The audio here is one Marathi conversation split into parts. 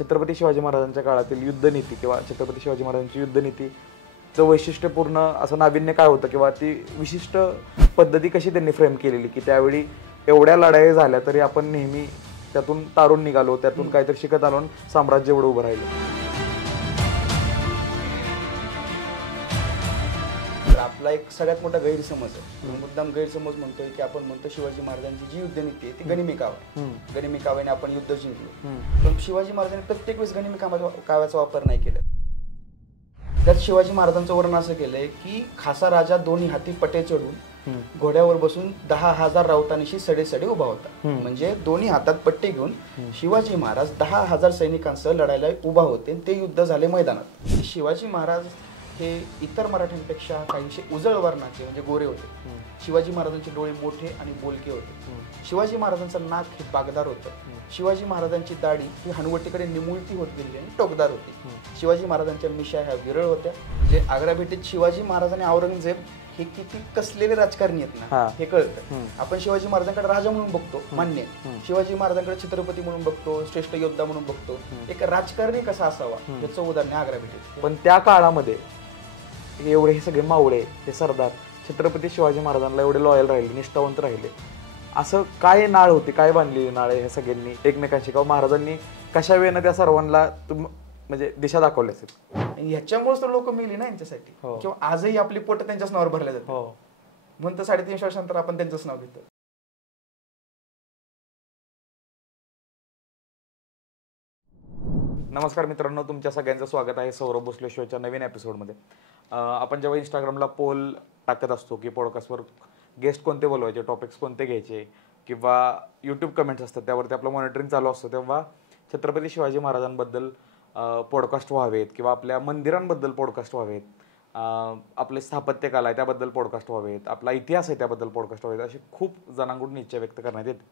छत्रपती शिवाजी महाराजांच्या काळातील युद्धनीती किंवा छत्रपती शिवाजी महाराजांची युद्धनीतीचं वैशिष्ट्यपूर्ण असं नाविन्य काय होतं किंवा ती विशिष्ट पद्धती कशी त्यांनी फ्रेम केलेली की त्यावेळी एवढ्या लढाई झाल्या तरी आपण नेहमी त्यातून तारून निघालो, त्यातून काहीतरी शिकत आलो, साम्राज्य एवढं उभं राहिलं. आपला एक सगळ्यात मोठा गैरसमज आहे, मुद्दाम गैरसमज म्हणतोय की आपण म्हणतो शिवाजी महाराजांची जी युद्धनीती आहे ती गनिमी कावा, गनिमी काव्याने आपण युद्ध जिंकलो. पण शिवाजी महाराजांनी प्रत्येक वेळेस गनिमी काव्याचा वापर नाही केला. त्यात शिवाजी महाराजांचं वर्णन असं केलंय की खासा राजा दोन्ही हाती पटे चढून घोड्यावर बसून 10,000 राऊतांशी सडे उभा होता. म्हणजे दोन्ही हातात पट्टे घेऊन शिवाजी महाराज 10,000 सैनिकांसह लढायला उभा होते. ते युद्ध झाले मैदानात. शिवाजी महाराज हे इतर मराठ्यांपेक्षा काहीशे उजळ वर्णाचे म्हणजे गोरे होते. शिवाजी महाराजांचे डोळे मोठे आणि बोलके होते. शिवाजी महाराजांचं नाक हे बागदार होतं. शिवाजी महाराजांची दाढी ही हनुवटीकडे निमुळती होत गेली आणि टोकदार होती. शिवाजी महाराजांच्या मिशा ह्या विरळ होत्या. जे आग्रा भेटीत शिवाजी महाराज आणि औरंगजेब हे किती कसलेले राजकारणी आहेत ना हे कळतं. आपण शिवाजी महाराजांकडे राजा म्हणून बघतो, मान्य. शिवाजी महाराजांकडे छत्रपती म्हणून बघतो, श्रेष्ठ योद्धा म्हणून बघतो. एक राजकारणी कसा असावा याचं उदाहरण आग्रा भेटीत. पण त्या काळामध्ये एवढे हे सगळे मावळे, हे सरदार छत्रपती शिवाजी महाराजांना एवढे लॉयल राहिले, निष्ठावंत राहिले, असं काय नाळ होती, काय बांधलेली नाळ हे सगळ्यांनी एकमेकांशी किंवा महाराजांनी कशा वेळेनं त्या सर्वांना म्हणजे दिशा दाखवली असेल. ह्याच्यामुळेच तर लोक मिळली ना यांच्यासाठी. किंवा आजही आपली पोट त्यांच्याच नावावर भरल्या जातात. म्हणून 350 वर्षानंतर आपण त्यांचंच नाव घेतो. नमस्कार मित्रांनो, तुमच्या सगळ्यांचं स्वागत आहे सौरभ भोसले शोच्या नवीन एपिसोडमध्ये. आपण जेव्हा इंस्टाग्रामला पोल टाकत असतो की पॉडकास्टवर गेस्ट कोणते बोलवायचे, टॉपिक्स कोणते घ्यायचे किंवा यूट्यूब कमेंट्स असतात त्यावरती आपलं मॉनिटरिंग चालू असतं, तेव्हा छत्रपती शिवाजी महाराजांबद्दल पॉडकास्ट व्हावेत किंवा आपल्या मंदिरांबद्दल पॉडकास्ट व्हावेत, आपले स्थापत्यकला आहे त्याबद्दल पॉडकास्ट व्हावेत, आपला इतिहास आहे त्याबद्दल पॉडकास्ट व्हावेत, अशी खूप जणांकडून इच्छा व्यक्त करण्यात येते.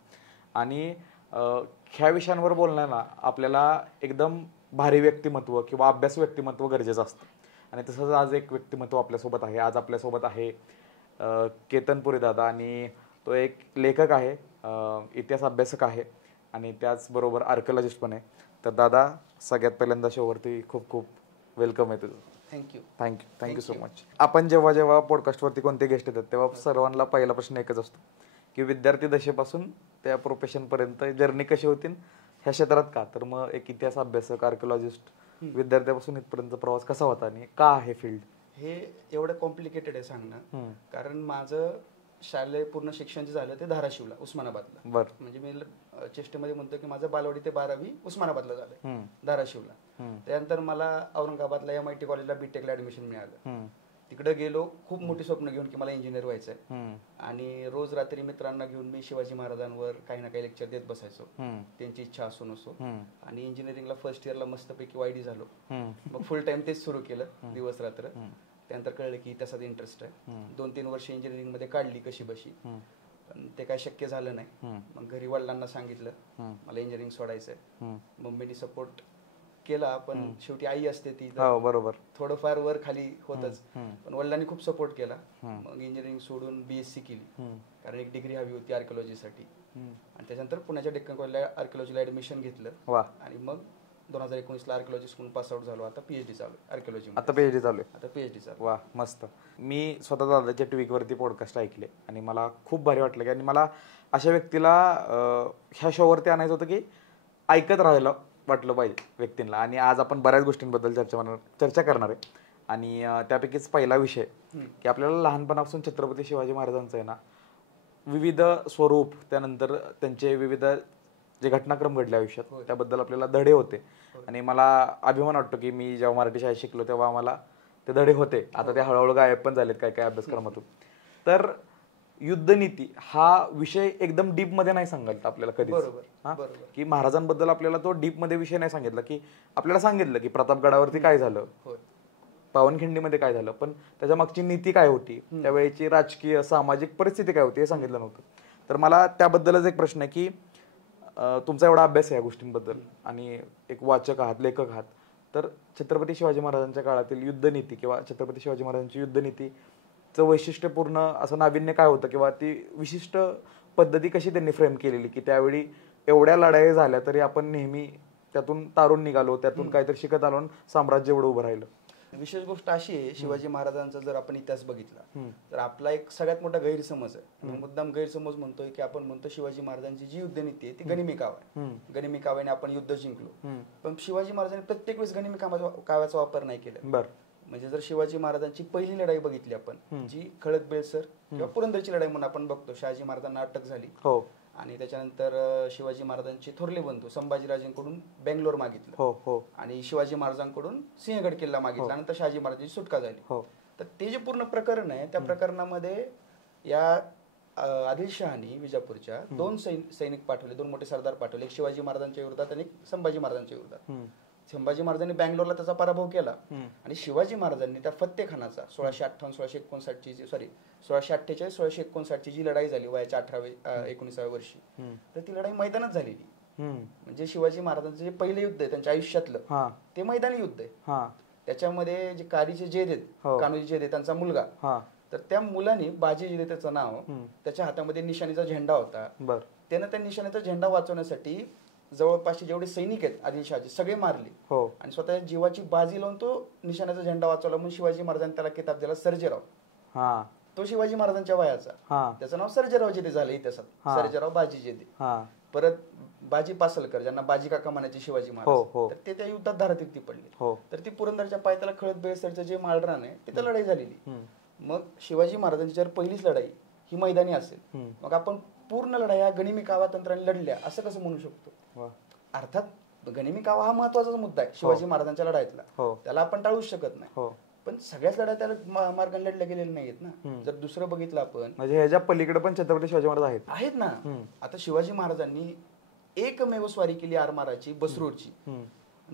आणि ह्या विषयांवर बोलण्याला आपल्याला एकदम भारी व्यक्तिमत्व किंवा अभ्यास व्यक्तिमत्व गरजेचं असतं. आणि तसंच आज एक व्यक्तिमत्व आपल्यासोबत आहे. आज आपल्यासोबत आहे केतन पुरी दादा, आणि तो एक लेखक आहे, इतिहास अभ्यासक आहे आणि त्याचबरोबर आर्किओलॉजिस्ट पण आहे. तर दादा, सगळ्यात पहिल्यांदा शोवरती खूप खूप वेलकम आहे तुझं. Thank you so much. आपण जेव्हा पॉडकास्टवरती कोणते गेस्ट येतात तेव्हा सर्वांना पहिला प्रश्न एकच असतो की विद्यार्थी दशेपासून त्या प्रोफेशनपर्यंत जर्नी कशी होती ह्या क्षेत्रात का. तर मग एक इतिहास अभ्यासक, आर्किओलॉजिस्ट विद्यार्थ्यापासून इथपर्यंत प्रवास कसा होता आणि का आहे फील्ड? हे एवढं कॉम्प्लिकेटेड आहे सांगणं, कारण माझं शालेय पूर्ण शिक्षण जे झालं ते धाराशिवला, उस्मानाबादला. म्हणजे मी चेष्टेमध्ये म्हणतो की माझं बालवाडी ते 12वी उस्मानाबादला झालं, धाराशिवला. त्यानंतर मला औरंगाबादला MIT कॉलेजला बीटेकला ऍडमिशन मिळालं. तिकडे गेलो खूप मोठी स्वप्न घेऊन की मला इंजिनियर व्हायचंय. आणि रोज रात्री मित्रांना घेऊन मी शिवाजी महाराजांवर काही ना काही लेक्चर देत बसायचो, त्यांची इच्छा असो नसो. आणि इंजिनिअरिंगला फर्स्ट इयरला मस्तपैकी YD झालो. मग फुल टाइम तेच सुरू केलं दिवस रात्र. त्यानंतर कळलं की त्याच्यात इंटरेस्ट आहे. 2-3 वर्ष इंजिनिअरिंग मध्ये काढली कशी बशी, पण ते काय शक्य झालं नाही. मग घरी वडिलांना सांगितलं मला इंजिनिअरिंग सोडायचंय. मम्मीने सपोर्ट केला, पण शेवटी आई असते ती, बरोबर थोडंफार वर खाली होतच. पण वडिलांनी खूप सपोर्ट केला. मग इंजिनिअरिंग सोडून BSc केली, कारण एक डिग्री हवी होती आर्किओलॉजीसाठी. आणि त्याच्यानंतर पुण्याच्या डेक्कन कॉलेजला आर्किओलॉजीला ऍडमिशन घेतलं. आणि मग 2019ला आर्किओलॉजी स्कूल पास आउट झालो. आता PhD चालू आहे आर्किओलॉजी. आता PhD चालू आहे. वा, मस्त. मी स्वतः दादाच्या ट्विकवरती पॉडकास्ट ऐकले आणि मला खूप भारी वाटलं की, आणि मला अशा व्यक्तीला ह्या शोवरती आणायचं होतं की ऐकत राहायला वाटलं पाहिजे व्यक्तींना. आणि आज आपण बऱ्याच गोष्टींबद्दल चर्चा करणार आहे. आणि त्यापैकीच पहिला विषय की आपल्याला लहानपणापासून छत्रपती शिवाजी महाराजांचं आहे ना विविध स्वरूप, त्यानंतर त्यांचे विविध जे घटनाक्रम घडले आयुष्यात त्याबद्दल आपल्याला धडे होते. आणि मला अभिमान वाटतो की मी जेव्हा मराठी शाळेत शिकलो तेव्हा आम्हाला ते धडे होते. आता ते हळूहळू गायब पण झालेत काय अभ्यासक्रमातून. तर युद्धनीती हा विषय एकदम डीप मध्ये नाही सांगितलं आपल्याला कधीच, की महाराजांबद्दल आपल्याला तो डीप मध्ये विषय नाही सांगितला. की आपल्याला सांगितलं की प्रतापगडावरती काय झालं, पावनखिंडीमध्ये काय झालं, पण त्याच्या मागची नीती काय होती, त्यावेळेची राजकीय सामाजिक परिस्थिती काय होती हे सांगितलं नव्हतं. तर मला त्याबद्दलच एक प्रश्न आहे की तुमचा एवढा अभ्यास आहे या गोष्टींबद्दल आणि एक वाचक आहात, लेखक आहात, तर छत्रपती शिवाजी महाराजांच्या काळातील युद्धनीती किंवा छत्रपती शिवाजी महाराजांची युद्धनीतीचं वैशिष्ट्यपूर्ण असं नाविन्य काय होतं किंवा ती विशिष्ट पद्धती कशी त्यांनी फ्रेम केलेली की त्यावेळी एवढ्या लढाई झाल्या तरी आपण नेहमी त्यातून तारून निघालो, त्यातून काहीतरी शिकत आलो आणि साम्राज्य एवढं उभं राहिलं. विशेष गोष्ट अशी आहे, शिवाजी महाराजांचा जर आपण इतिहास बघितला तर आपला एक सगळ्यात मोठा गैरसमज आहे. मुद्दाम गैरसमज म्हणतोय की आपण म्हणतो शिवाजी महाराजांची जी युद्धनीती आहे ती गनिमी कावा आहे. गनिमी काव्याने आपण युद्ध जिंकलो. पण शिवाजी महाराजांनी प्रत्येक वेळेस गनिमी काव्याचा वापर नाही केला. बरं. म्हणजे जर शिवाजी महाराजांची पहिली लढाई बघितली आपण, जी खळद बेळसर किंवा पुरंदरची लढाई म्हणून आपण बघतो, शहाजी महाराजांना अटक झाली हो. आणि त्याच्यानंतर शिवाजी महाराजांचे थोरले बंधू संभाजीराजांकडून बेंगलोर मागितलं. हो हो. आणि शिवाजी महाराजांकडून सिंहगड किल्ला मागितला. नंतर शहाजी महाराजांची सुटका झाली. हो. तर ते जे पूर्ण प्रकरण आहे त्या प्रकरणामध्ये या आदिलशहानी विजापूरच्या दोन सैनिक पाठवले, दोन मोठे सरदार पाठवले, एक शिवाजी महाराजांच्या विरोधात आणि एक संभाजी महाराजांच्या विरोधात. संभाजी महाराजांनी बँगलोरला त्याचा पराभव केला आणि शिवाजी महाराजांनी त्या फत्तेखानाचा 1648-1649 जी लढाई झाली वयाच्या 18-19व्या वर्षी, तर ती लढाई मैदानात झालेली. म्हणजे शिवाजी महाराजांचं जे पहिले युद्ध आहे त्यांच्या आयुष्यातलं ते मैदानी युद्ध आहे. त्याच्यामध्ये जे कारीचे जेद आहेत, कान्होजी जेद त्यांचा मुलगा, तर त्या मुलाने बाजी जेद त्याचं नाव, त्याच्या हातामध्ये निशाणीचा झेंडा होता. त्यानं त्या निशाणीचा झेंडा वाचवण्यासाठी जवळपासचे जेवढे सैनिक आहेत आदिलशहाचे सगळे मारले आणि स्वतःच्या जीवाची बाजी लावून तो निशाण्याचा झेंडा वाचवला. म्हणून शिवाजी महाराजांनी त्याला किताब दिला सर्जेराव. तो शिवाजी महाराजांच्या वयाचा, त्याचं नाव सर्जेराव जेदे झालं इतिहासात, सर्जेराव बाजी जेदे. परत बाजी पासलकर, ज्यांना बाजी काका म्हणायचे शिवाजी महाराज, तर ते त्या युद्धात धारातीर्थी पडले. तर ती पुरंदरच्या पायथ्याला खळद बेळसरचं जे माळरान आहे तिथं लढाई झालेली. मग शिवाजी महाराजांची जर पहिलीच लढाई ही मैदानी असेल, मग आपण पूर्ण लढाया गनिमी कावा तंत्राने लढल्या असं कसं म्हणू शकतो? अर्थात गनिमी कावा हा महत्वाचा मुद्दा आहे शिवाजी महाराजांच्या लढाईतला, त्याला आपण टाळूच शकत नाही. पण सगळ्याच लढाया त्याला मार्गाने लढल्या गेलेल्या नाहीत ना. जर दुसरं बघितलं आपण, म्हणजे ह्याच्या पलीकडे पण छत्रपती शिवाजी महाराज आहेत ना. आता शिवाजी महाराजांनी एकमेव स्वारी केली आरमाराची, बसरूरची.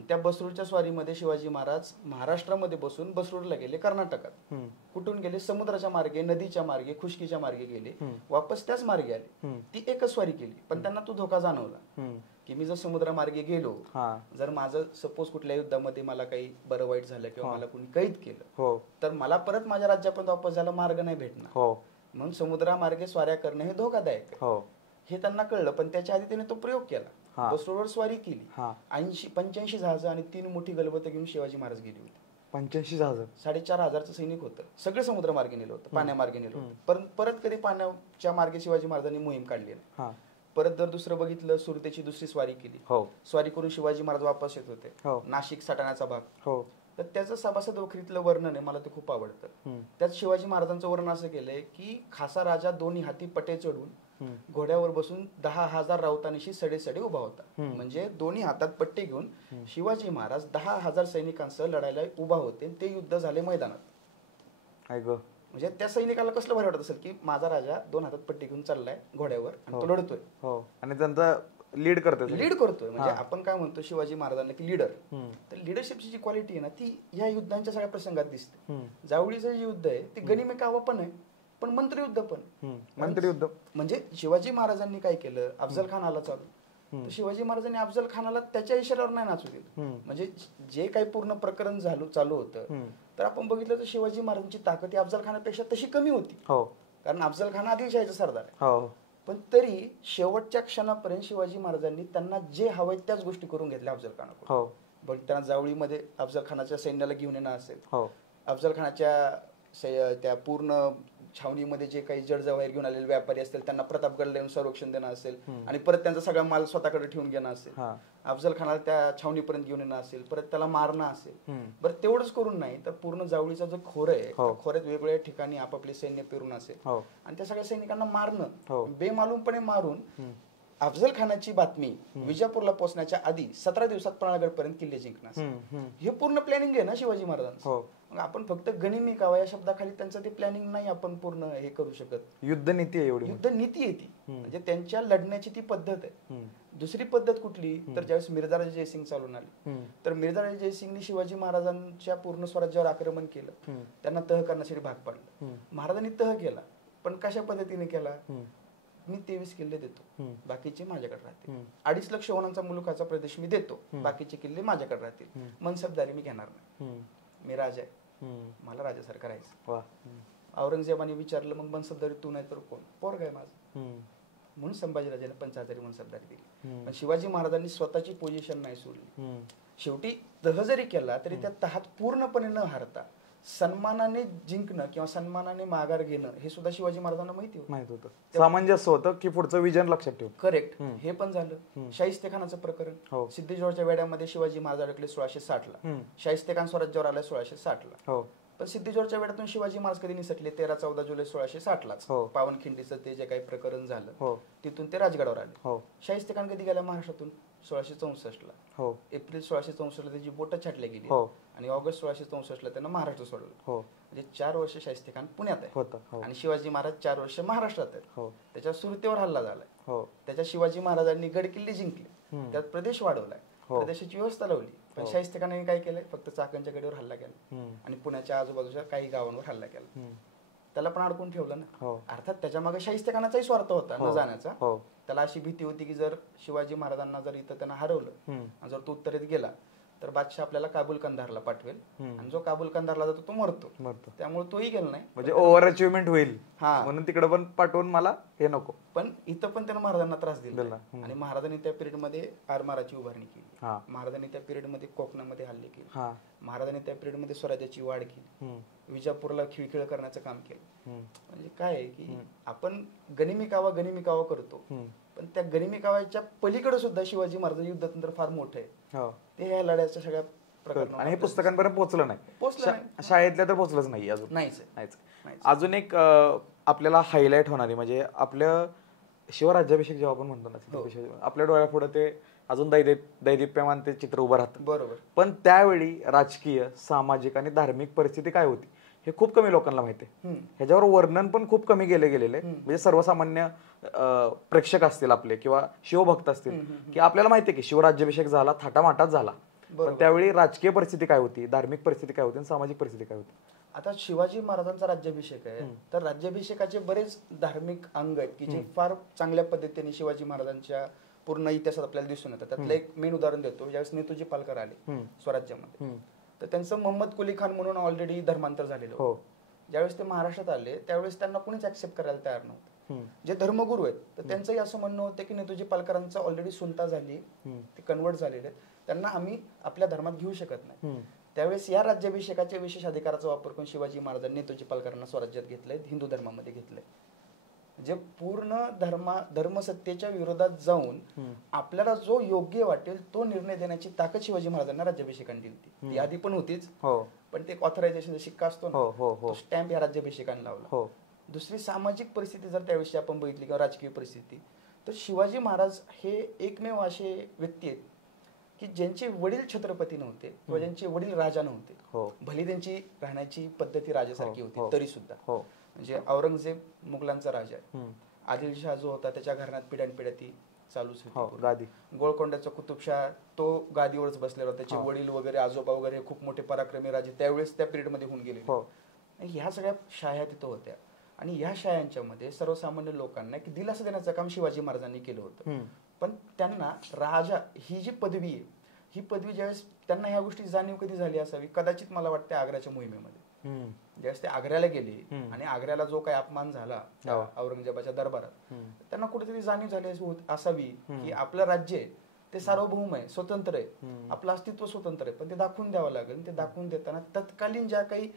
त्या बसरूरच्या स्वारीमध्ये शिवाजी महाराज महाराष्ट्रामध्ये बसून बसरूरला गेले, कर्नाटकात. कुठून गेले? समुद्राच्या मार्गे, नदीच्या मार्गे, खुशकीच्या मार्गे गेले, वापस त्याच मार्गे आले. ती एकच स्वारी केली. पण त्यांना तो धोका जाणवला की मी जर समुद्रामार्गे गेलो, जर माझं सपोज कुठल्या युद्धामध्ये मला काही बरं वाईट झालं किंवा मला कोणी कैद केलं, तर मला परत माझ्या राज्यापर्यंत वापस जायला मार्ग नाही भेटणार. म्हणून समुद्रामार्गे स्वाऱ्या करणं हे धोकादायक आहे हे त्यांना कळलं. पण त्याच्या आधी त्याने तो प्रयोग केला, बसरूरवर स्वारी केली. 85 जहाज आणि 3 मोठी गलबत घेऊन शिवाजी महाराज गेले होते. 85 जहाज, 4,500 सैनिक होतं. सगळं समुद्रमार्गे नेलं होतं, पाण्यामार्गे नेलं होतं. परत कधी पाण्याच्या मार्गे शिवाजी महाराजांनी मोहीम काढली नाही. परत जर दुसरं बघितलं, सुरतेची दुसरी स्वारी केली. स्वारी करून शिवाजी महाराज वापस येत होते, नाशिक सटाण्याचा भाग. तर त्याचं सभासद वखरीतलं वर्णन आहे, मला ते खूप आवडतं. त्यात शिवाजी महाराजांचं वर्णन असं केलंय की खासा राजा दोन्ही हाती पटे चढून घोड्यावर बसून 10,000 राऊतांशी सडे उभा होता. म्हणजे दोन्ही हातात पट्टे घेऊन शिवाजी महाराज 10,000 सैनिकांसह लढायला उभा होते. ते युद्ध झाले मैदानात. म्हणजे त्या सैनिकाला कसलं भारी वाटत असेल की माझा राजा 2 हातात पट्टी घेऊन चाललाय घोड्यावर आणि तो लढतोय आणि त्यांचा लीड करतोय. म्हणजे आपण काय म्हणतो शिवाजी महाराजांना की लीडर, तर लिडरशिपची जी क्वालिटी आहे ना ती या युद्धांच्या सगळ्या प्रसंगात दिसते. जावळीचं जे युद्ध आहे ते गनिमी कावा पण आहे, पण मंत्रियुद्ध पण. मंत्रियुद्ध म्हणजे शिवाजी महाराजांनी काय केलं, अफजल खान आला चालू, तर शिवाजी महाराजांनी अफजल खानाला त्याच्या इशाऱ्यावर नाही नाचू दिलं. म्हणजे जे काही पूर्ण प्रकरण चालू होतं, तर आपण बघितलं तर शिवाजी महाराजांची ताकद ही अफजल खानापेक्षा तशी कमी होती. कारण अफजल खान आदिलशाहीचा सरदार आहे. पण तरी शेवटच्या क्षणापर्यंत शिवाजी महाराजांनी त्यांना जे हवंय त्याच गोष्टी करून घेतल्या अफजल खानाकडून. पण त्यांना जावळीमध्ये अफजल खानाच्या सैन्याला घेऊन येणं असेल, अफजल खानाच्या त्या पूर्ण छावणीमध्ये जे काही जडजवाहीर घेऊन आलेले व्यापारी असतील त्यांना प्रतापगडला येऊन संरक्षण देणं असेल आणि परत त्यांचा सगळा माल स्वतःकडे ठेवून घेणं असेल, अफजल खानाला त्या छावणीपर्यंत घेऊन येणं असेल, परत त्याला मारणं असेल. बरं तेवढंच करून नाही तर पूर्ण जावळीचा जो खोर आहे खोऱ्यात वेगवेगळ्या ठिकाणी आपापले सैन्य पेरून असेल आणि त्या सगळ्या सैनिकांना मारणं, बेमालूमपणे मारून अफजल खानाची बातमी विजापूरला पोहोचण्याच्या आधी 17 दिवसात पन्हाळगड पर्यंत किल्ले जिंकणार, हे पूर्ण प्लॅनिंग आहे ना शिवाजी महाराजांचं. मग आपण फक्त गनिमी कावा या शब्दाखाली त्यांचं ते प्लॅनिंग नाही आपण पूर्ण हे करू शकत. युद्धनीती आहे एवढी, युद्धनीती आहे ती. म्हणजे त्यांच्या लढण्याची ती पद्धत आहे. दुसरी पद्धत कुठली तर ज्यावेळेस मिर्झाराजे जयसिंग चालून आले, तर मिर्झाराजे जयसिंगने शिवाजी महाराजांच्या पूर्ण स्वराज्यावर आक्रमण केलं, त्यांना तह करण्यासाठी भाग पाडलं. महाराजांनी तह केला, पण कशा पद्धतीने केला, मी 23 किल्ले देतो, बाकीचे माझ्याकडे राहतील. 2.5 लाख शवनांचा मुलुखाचा प्रदेश मी देतो, बाकीचे किल्ले माझ्याकडे राहतील. मनसबदारी मी घेणार नाही, मी राजा आहे, मला राजासारखं राहायचं. औरंगजेबाने विचारलं मग मनसबदारी तू नाही तर कोण, पोरगा आहे माझं. म्हणून संभाजीराजाने पंचहजारी म्हणून सरदारी दिली. पण शिवाजी महाराजांनी स्वतःची पोझिशन नाही सोडली. शेवटी तह जरी केला तरी त्या तहात पूर्णपणे न हारता सन्मानाने जिंकणं किंवा सन्मानाने माघार घेणं हे सुद्धा शिवाजी महाराजांना माहित होतं. सामंजस्य होतं की पुढचं विजन लक्षात ठेवून. करेक्ट. हे पण झालं. शाहिस्तेखानाचं प्रकरण, सिद्धेश्वरच्या वेड्यामध्ये शिवाजी महाराज अडकले 1660ला. शाहिस्तेखान स्वराज्यावर आला 1660ला. पण सिद्धेश्वरच्या वेड्यातून शिवाजी महाराज कधी निसटले? 13-14 जुलै 1660लाच पावनखिंडीचं ते जे काही प्रकरण झालं तिथून ते राजगडावर आले. शाहिस्तेखान कधी गेला महाराष्ट्रातून? 1664ला. एप्रिल 1664ला त्याची बोटं छाटल्या गेली आणि ऑगस्ट 1664ला त्यांना महाराष्ट्र सोडलं. म्हणजे 4 वर्ष शाहिस्तेखान पुण्यात आहे आणि शिवाजी महाराज 4 वर्ष महाराष्ट्रात आहेत. त्याच्या सुरतेवर हल्ला झालाय. त्याच्या शिवाजी महाराजांनी गड किल्ले जिंकले, त्यात प्रदेश वाढवलाय, प्रदेशाची व्यवस्था लावली. पण शाहिस्तेखानाने काय केलंय? फक्त चाकणच्या गडीवर हल्ला केला आणि पुण्याच्या आजूबाजूच्या काही गावांवर हल्ला केला. त्याला पण अडकून ठेवलं ना. अर्थात त्याच्या मागे शाहिस्तेखानाचाही स्वार्थ होता न जाण्याचा. त्याला अशी भीती होती की जर शिवाजी महाराजांना जर इथं त्यांना हरवलं आणि जर तो उत्तरेत गेला तर बादशाह आपल्याला काबूल कंधारला पाठवेल आणि जो काबूल कंधारला जातो तो मरतो. त्यामुळे तोही गेला नाही. म्हणजे ओव्हर अचिव्हमेंट होईल म्हणून तिकडे पण पाठवून मला हे नको. पण इथं पण त्यानं महाराजांना त्रास दिला आणि महाराजांनी त्या पिरियड मध्ये आरमाराची उभारणी केली. महाराजांनी त्या पिरियड मध्ये कोकणामध्ये हल्ले केले. महाराजांनी त्या पिरियड मध्ये स्वराज्याची वाढ केली. विजापूरला खिळखिळ करण्याचं काम केलं. म्हणजे काय आहे की आपण गनिमी कावा करतो पण त्या गनिमी कावाच्या पलीकडे सुद्धा शिवाजी महाराज युद्धतंत्र फार मोठं आहे. ते ह्या लढ्याच्या सगळ्या प्रकरणात आणि हे पुस्तकांपर्यंत पोहोचलं नाही. शाळेतल्या तर पोहोचलंच नाही अजून. नाहीच. अजून एक आपल्याला हायलाइट होणारी म्हणजे आपलं शिवराज्याभिषेक जेव्हा आपण म्हणतो ना, आपल्या डोळ्यापुढे ते अजून दैदिप्यमान ते चित्र उभं राहतं. बरोबर. पण त्यावेळी राजकीय, सामाजिक आणि धार्मिक परिस्थिती काय होती हे खूप कमी लोकांना माहिती आहे. ह्याच्यावर वर्णन पण खूप कमी गेलेले. म्हणजे सर्वसामान्य प्रेक्षक असतील आपले किंवा शिवभक्त असतील की आपल्याला माहिती आहे की शिवराज्याभिषेक झाला, थाटामाटात झाला. पण त्यावेळी राजकीय परिस्थिती काय होती, धार्मिक परिस्थिती काय होती आणि सामाजिक परिस्थिती काय होती? आता शिवाजी महाराजांचा राज्याभिषेक आहे तर राज्याभिषेकाचे बरेच धार्मिक अंग आहेत की जे फार चांगल्या पद्धतीने शिवाजी महाराजांच्या पूर्ण इतिहासात आपल्याला दिसून येतात. त्यातलं एक मेन उदाहरण देतो. ज्यावेळेस नेतूजी पालकर आले स्वराज्यामध्ये तर त्यांचं मोहम्मद कुली खान म्हणून ऑलरेडी धर्मांतर झालेलं होतं. ज्यावेळेस ते महाराष्ट्रात आले त्यावेळेस त्यांना कोणीच ऍक्सेप्ट करायला तयार नव्हतं. जे धर्मगुरू आहेत तर त्यांचंही असं म्हणणं होतं की नेतूजी पालकरांचं ऑलरेडी सुनता झाली, ते कन्वर्ट झालेले, त्यांना आम्ही आपल्या धर्मात घेऊ शकत नाही. त्यावेळेस या राज्याभिषेकाच्या विशेष अधिकाराचा वापर करून शिवाजी महाराजांनी नेतूजी पालकरांना स्वराज्यात घेतलंय, हिंदू धर्मामध्ये घेतलंय. जे पूर्ण धर्मसत्तेच्या विरोधात जाऊन आपल्याला जो योग्य वाटेल तो निर्णय देण्याची ताकद शिवाजी महाराजांना राज्याभिषेकाने दिली. ती आधी पण होतीच पण ते ऑथरायझेशन शिक्का असतो ना तो स्टॅम्प या राज्याभिषेकाने लावला. दुसरी सामाजिक परिस्थिती जर त्याविषयी आपण बघितली किंवा राजकीय परिस्थिती तर शिवाजी महाराज हे एकमेव असे व्यक्ती आहेत की ज्यांचे वडील छत्रपती नव्हते किंवा ज्यांचे वडील राजा नव्हते. भली त्यांची राहण्याची पद्धती राजासारखी होती तरी सुद्धा. म्हणजे औरंगजेब मुघलांचा राजा आहे. आदिलशहा जो होता त्याच्या घराण्यात पिढ्यानपिढ्या ती चालूच होती. गोळकोंड्याचा कुतुबशाह तो गादीवरच बसलेला होता. त्याचे वडील वगैरे आजोबा वगैरे खूप मोठे पराक्रमी राजे त्यावेळेस त्या पिरियड मध्ये होऊन गेले. ह्या सगळ्या शाया तिथं होत्या आणि ह्या शायांच्या मध्ये सर्वसामान्य लोकांना एक दिलासा देण्याचं काम शिवाजी महाराजांनी केलं होतं. पण त्यांना राजा ही जी पदवी आहे ही पदवी ज्यावेळेस त्यांना ह्या गोष्टी जाणीव कधी झाली असावी कदाचित मला वाटतं आग्र्याच्या मोहिमेमध्ये. ज्यावेळेस ते आग्र्याला गेले आणि आग्र्याला जो काही अपमान झाला औरंगजेबाच्या दरबारात त्यांना कुठेतरी जाणीव झाली असावी की आपलं राज्य आहे ते सार्वभौम आहे, स्वतंत्र आहे, आपलं अस्तित्व स्वतंत्र आहे. पण ते दाखवून द्यावं लागेल. ते दाखवून देताना तत्कालीन ज्या काही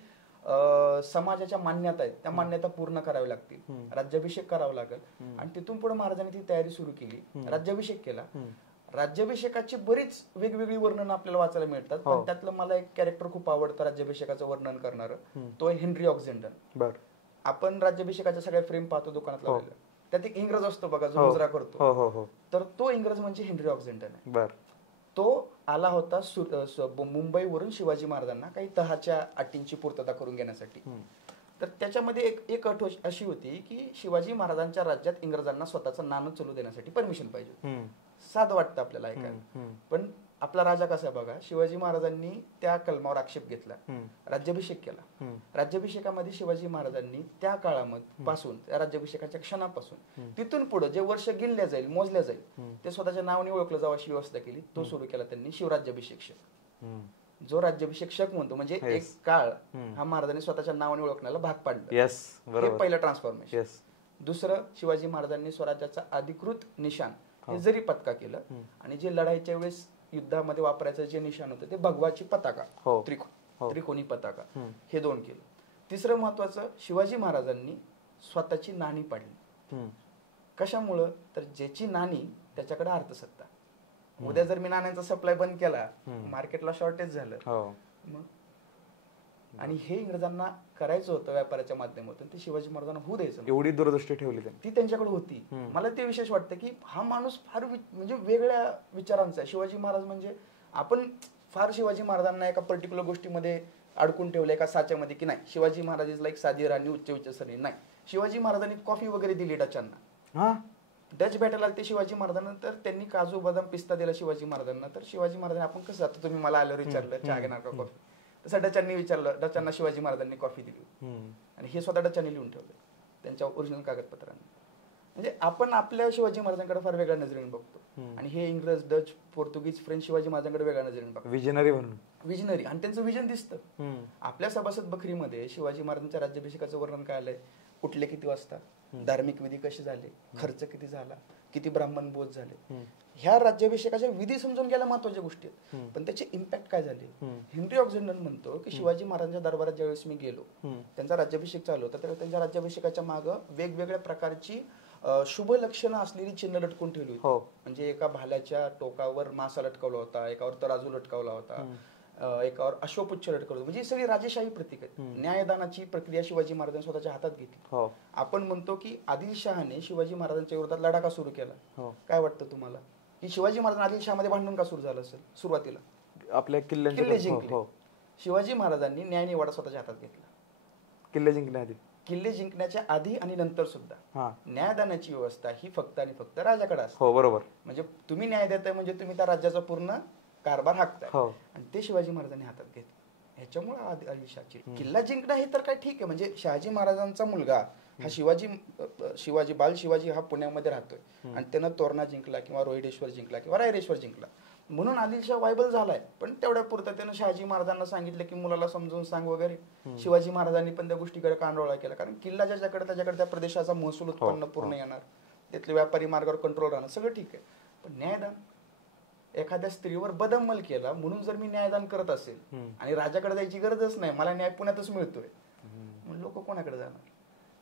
समाजाच्या मान्यता आहेत त्या मान्यता पूर्ण कराव्या लागतील. राज्याभिषेक करावा लागेल आणि तिथून पुढे महाराजांनी ती तयारी सुरू केली. राज्याभिषेक केला. राज्याभिषेकाची बरीच वेगवेगळी वर्णन आपल्याला वाचायला मिळतात. पण त्यातलं मला एक कॅरेक्टर खूप आवडतं राज्याभिषेकाचं वर्णन करणारं. तो आहे हेनरी ऑक्झेंडन. आपण राज्याभिषेकाच्या सगळ्या फ्रेम पाहतो दुकानात लावलेल्या त्यात एक इंग्रज असतो बघा जो मुजरा करतो. तर तो इंग्रज म्हणजे हेनरी ऑक्झेंडन आहे. तो आला होता मुंबईवरून शिवाजी महाराजांना काही तहाच्या अटींची पूर्तता करून घेण्यासाठी. तर त्याच्यामध्ये एक अट अशी होती की शिवाजी महाराजांच्या राज्यात इंग्रजांना स्वतःचं नाणं चालू देण्यासाठी परमिशन पाहिजे. साधं वाटतं आपल्याला ऐकायला पण आपला राजा कसा बघा. शिवाजी महाराजांनी त्या कलमावर आक्षेप घेतला, राज्याभिषेक केला. राज्याभिषेकामध्ये शिवाजी महाराजांनी त्या काळामध्ये पासून त्या राज्याभिषेकाच्या क्षणापासून तिथून पुढे जे वर्ष गिनल्या जाईल मोजल्या जाईल ते स्वतःच्या नावाने ओळखलं जावं अशी व्यवस्था केली. तो सुरू केला त्यांनी शिवराज्याभिषेक शक. जो राज्याभिषेक शक म्हणतो म्हणजे एक काळ हा महाराजांनी स्वतःच्या नावाने ओळखण्याला भाग पाडला. हे पहिलं ट्रान्सफॉर्मेशन. दुसरं, शिवाजी महाराजांनी स्वराज्याचा अधिकृत निशाण हे जरी पताका केलं, आणि जे लढाईच्या वेळेस युद्धामध्ये वापरायचं जे निशाण होतं ते भगवाची पताका, त्रिकोणी पताका, हे 2 केलं. तिसरं महत्वाचं, शिवाजी महाराजांनी स्वतःची नाणी पाडली. कशामुळं? तर ज्याची नाणी त्याच्याकडे अर्थसत्ता. उद्या जर मी नाण्यांचा सप्लाय बंद केला, मार्केटला शॉर्टेज झालं मग, आणि हे इंग्रजांना करायचं होतं व्यापाराच्या माध्यमातून, ते शिवाजी महाराजांना होऊ द्यायचं. एवढी दूरदृष्टी ठेवली ती त्यांच्याकडे होती. मला ते विशेष वाटतं की हा माणूस फार म्हणजे वेगळ्या विचारांचा आहे. शिवाजी महाराज म्हणजे आपण फार शिवाजी महाराजांना एका पर्टिक्युलर गोष्टीमध्ये अडकून ठेवलं, एका साच्यामध्ये, की नाही शिवाजी महाराज इज लाईक साधी राणी, उच्च सरी. नाही, शिवाजी महाराजांनी कॉफी वगैरे दिली डचांना. डच भेटायला ते शिवाजी महाराजांना, तर त्यांनी काजू बदाम पिस्ता दिला शिवाजी महाराजांना. तर शिवाजी महाराजांनी, आपण कसं जातो, तुम्ही मला आल्यावर विचारलं चहा घेणार का कॉफी, तसं डचांनी विचारलं, डचांना शिवाजी महाराजांनी कॉफी दिली. आणि हे स्वतः डचांनी लिहून ठेवलं त्यांच्या ओरिजिनल कागदपत्रांनी. म्हणजे आपण आपल्या शिवाजी महाराजांकडे फार वेगळ्या नजरेने बघतो, आणि हे इंग्रज, डच, पोर्तुगीज, फ्रेंच शिवाजी महाराजांकडे वेगळ्या नजरेने बघतो. विजनरी म्हणून, विजनरी. आणि त्यांचं विजन दिसतं. आपल्या सभासद बखरीमध्ये शिवाजी महाराजांच्या राज्याभिषेकाचं वर्णन काय आलंय, उठले किती वाजता, धार्मिक विधी कसे झाले, खर्च किती झाला, किती ब्राह्मण बोध झाले. ह्या राज्याभिषेकाच्या विधी समजून घ्यायला महत्वाच्या गोष्टी आहेत, पण त्याचे इम्पॅक्ट काय झाले. हेनरी ऑक्झंडर म्हणतो की शिवाजी महाराजांच्या दरबारात ज्यावेळेस मी गेलो, त्यांचा राज्याभिषेक चालू होता, त्यावेळेस त्यांच्या राज्याभिषेकाच्या मागं वेगवेगळ्या प्रकारची शुभ लक्षणं असलेली चिन्ह लटकून ठेवली होती. म्हणजे एका भाल्याच्या टोकावर मासा लटकवला होता, एकावर तराजू लटकवला होता, एकावर अश्वपुच्छ लटकवलं. म्हणजे ही सगळी राजेशाही प्रतीक आहेत. न्यायदानाची प्रक्रिया शिवाजी महाराजांनी स्वतःच्या हातात घेतली. आपण म्हणतो की आदिलशहाने शिवाजी महाराजांच्या विरोधात लढा का सुरू केला. काय वाटतं तुम्हाला, की शिवाजी महाराजांना आदिलशहामध्ये भांडण का सुरू झालं असेल. सुरुवातीला आपल्या किल्ले जिंकले. शिवाजी महाराजांनी न्याय निवाडा स्वतःच्या हातात घेतला. किल्ले जिंकण्याच्या आधी आणि नंतर सुद्धा न्यायदानाची व्यवस्था ही फक्त आणि फक्त राजाकडे असते. बरोबर. म्हणजे तुम्ही न्याय देताय म्हणजे तुम्ही त्या राज्याचा पूर्ण कारभार हाकताय, आणि ते शिवाजी महाराजांनी हातात घेतले. ह्याच्यामुळे आदिलशहाची किल्ला जिंकणं हे तर काय ठीक आहे. म्हणजे शहाजी महाराजांचा मुलगा हा शिवाजी बाल शिवाजी हा पुण्यामध्ये राहतोय, आणि त्यानं तोरणा जिंकला किंवा रोहिडेश्वर जिंकला किंवा रायरेश्वर जिंकला, म्हणून आदिलशाह वायबल झालाय. पण तेवढ्या पुरतं त्यानं शहाजी महाराजांना सांगितलं की मुलाला समजून सांग वगैरे. शिवाजी महाराजांनी पण त्या गोष्टीकडे कानडोळा केला, कारण किल्ला ज्याच्याकडे त्याच्याकडे त्या प्रदेशाचा महसूल उत्पन्न पूर्ण येणार, तिथले व्यापारी मार्गावर कंट्रोल राहणार, सगळं ठीक आहे. पण न्यायदान, एखाद्या स्त्रीवर बदअमल केला म्हणून जर मी न्यायदान करत असेल आणि राजाकडे जायची गरजच नाही, मला न्याय पुण्यातच मिळतोय, मग लोक कोणाकडे जाणार.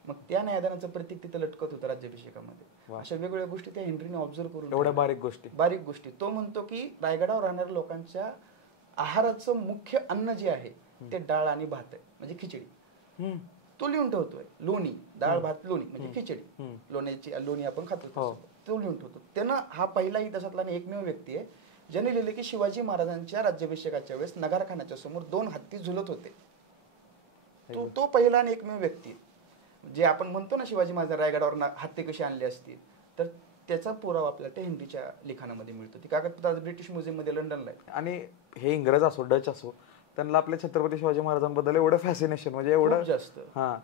मग त्या न्यायदानाचं प्रतीक तिथे लटकत होतं राज्याभिषेकामध्ये. अशा वेगवेगळ्या गोष्टी त्या हेनरीने ऑब्झर्व्ह करून, एवढ्या बारीक गोष्टी. तो म्हणतो की रायगडावर राहणाऱ्या लोकांच्या आहाराचं मुख्य अन्न जे आहे ते डाळ आणि भात आहे, म्हणजे खिचडी. तो लिहून ठेवतोय. लोणी, डाळ भात लोणी म्हणजे खिचडी. लोणी आपण खातो, तो लिहून ठेवतो. त्यानं हा पहिला इतिहासातला आणि एकमेव व्यक्ती आहे ज्याने लिहिले की शिवाजी महाराजांच्या राज्याभिषेकाच्या वेळेस नगारखान्याच्या समोर 2 हत्ती झुलत होते. तो पहिला आणि एकमेव व्यक्ती. जे आपण म्हणतो ना शिवाजी महाराज रायगडावर हत्ती कशी आणली असती, तर त्याचा पुरावा आपल्याला त्या हेनरीच्या लिखाणामध्ये मिळतो. ती कागदपत्र ब्रिटिश म्युझियम मध्ये लंडनला आहे. आणि हे इंग्रज असो, डच असो, त्यांना आपल्या छत्रपती शिवाजी महाराजांबद्दल एवढं फॅसिनेशन, म्हणजे एवढं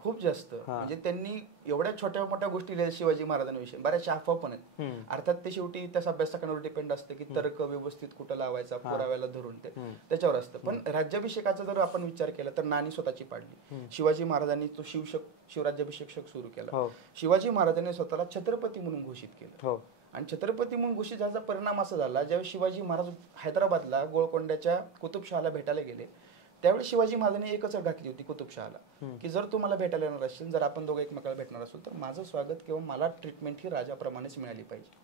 खूप जास्त. म्हणजे त्यांनी एवढ्या छोट्या मोठ्या गोष्टी लिहिल्या शिवाजी महाराजांविषयी. बऱ्याचशा अफवा पण आहेत. अर्थात ते शेवटी त्याचा अभ्यासकांवर डिपेंड असतं की तर्क व्यवस्थित कुठं लावायचा, पुराव्याला धरून ते त्याच्यावर असतं. पण राज्याभिषेकाचा जर आपण विचार केला तर नाणी स्वतःची पाडली. शिवाजी महाराजांनी तो शिवराज्याभिषेक सुरू केला. शिवाजी महाराजांनी स्वतःला छत्रपती म्हणून घोषित केलं. आणि छत्रपती म्हणून घोषित झाल्याचा परिणाम असा झाला, ज्यावेळी शिवाजी महाराज हैदराबादला गोळकोंड्याच्या कुतुबशहाला भेटायला गेले, त्यावेळी शिवाजी महाराजांनी एकच अट घातली होती कुतुबशहाला, की जर तू मला भेटायला येणार असेल, जर आपण दोघं एकमेकाला भेटणार असू, तर माझं स्वागत किंवा मला ट्रीटमेंट ही राजाप्रमाणेच मिळाली पाहिजे.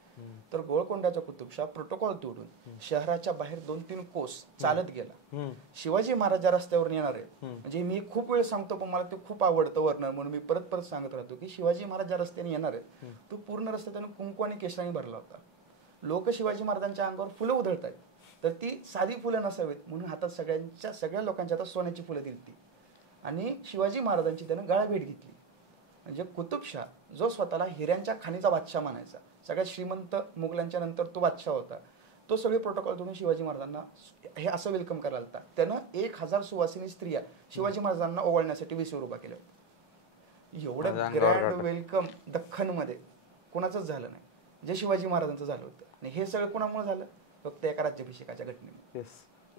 तर गोळकोंड्याचा कुतुबशाह प्रोटोकॉल तोडून शहराच्या बाहेर 2-3 कोस चालत गेला. शिवाजी महाराज ज्या रस्त्यावर येणार आहे, म्हणजे मी खूप वेळ सांगतो पण मला ते खूप आवडतं वर्णन, म्हणून मी परत परत सांगत राहतो की शिवाजी महाराज ज्या रस्त्याने येणार आहेत तो पूर्ण रस्ता त्याने कुंकू आणि केशराने भरला होता. लोक शिवाजी महाराजांच्या अंगावर फुलं उधळत आहेत, तर ती साधी फुलं नसावीत म्हणून हातात सगळ्या लोकांच्या हातात सोन्याची फुलं दिली ती. आणि शिवाजी महाराजांची त्यानं गाळाभेट घेतली. म्हणजे कुतुबशाह जो स्वतःला हिऱ्यांच्या खाणीचा बादशाह मानायचा, सगळ्यात श्रीमंत मुघलांच्या नंतर तो बादशाह होता, तो सगळे प्रोटोकॉल तोडून शिवाजी महाराजांना हे असं वेलकम करायला होता. त्यानं 1000 सुवासिनी स्त्रिया शिवाजी महाराजांना ओवाळण्यासाठी वेशीवर उभा केल्या. एवढं ग्रँड वेलकम दख्खनमध्ये कोणाचंच झालं नाही, जे शिवाजी महाराजांचं झालं होतं. आणि हे सगळं कोणामुळे झालं? फक्त एका राज्याभिषेकाच्या घटनेमुळे.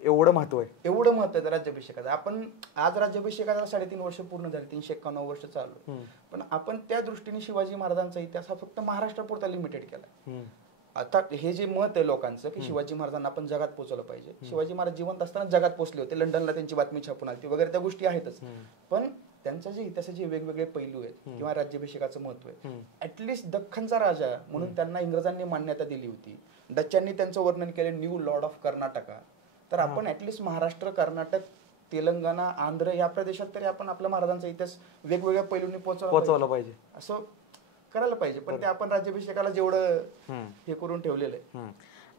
एवढं महत्व आहे. एवढं महत्व आहे राज्याभिषेकाचं. आपण आज राज्याभिषेकाला 3.5 वर्ष पूर्ण झाले, 391 वर्ष चालू. पण आपण त्या दृष्टीने शिवाजी महाराजांचा इतिहास हा फक्त महाराष्ट्रापुरता लिमिटेड केला. आता हे जे मत आहे लोकांचं की शिवाजी महाराजांना आपण जगात पोहोचवलं पाहिजे, शिवाजी महाराज जिवंत असताना जगात पोहोचले होते, लंडनला त्यांची बातमी छापून आली वगैरे, त्या गोष्टी आहेतच. पण त्यांच्या जे इतिहासाचे वेगवेगळे पैलू आहेत किंवा राज्याभिषेकाचं महत्व आहे, ऍटलिस्ट दख्खनचा राजा म्हणून त्यांना इंग्रजांनी मान्यता दिली होती. डच्चांनी त्यांचं वर्णन केले न्यू लॉर्ड ऑफ कर्नाटका. तर आपण ऍटलिस्ट महाराष्ट्र, कर्नाटक, तेलंगणा, आंध्र या प्रदेशात तरी आपण आपल्या महाराजांचा इतिहास वेगवेगळ्या पैलूंनी पोहोचवला पाहिजे, असं करायला पाहिजे. पण ते आपण राज्याभिषेकाला जेवढं हे करून ठेवलेलं आहे.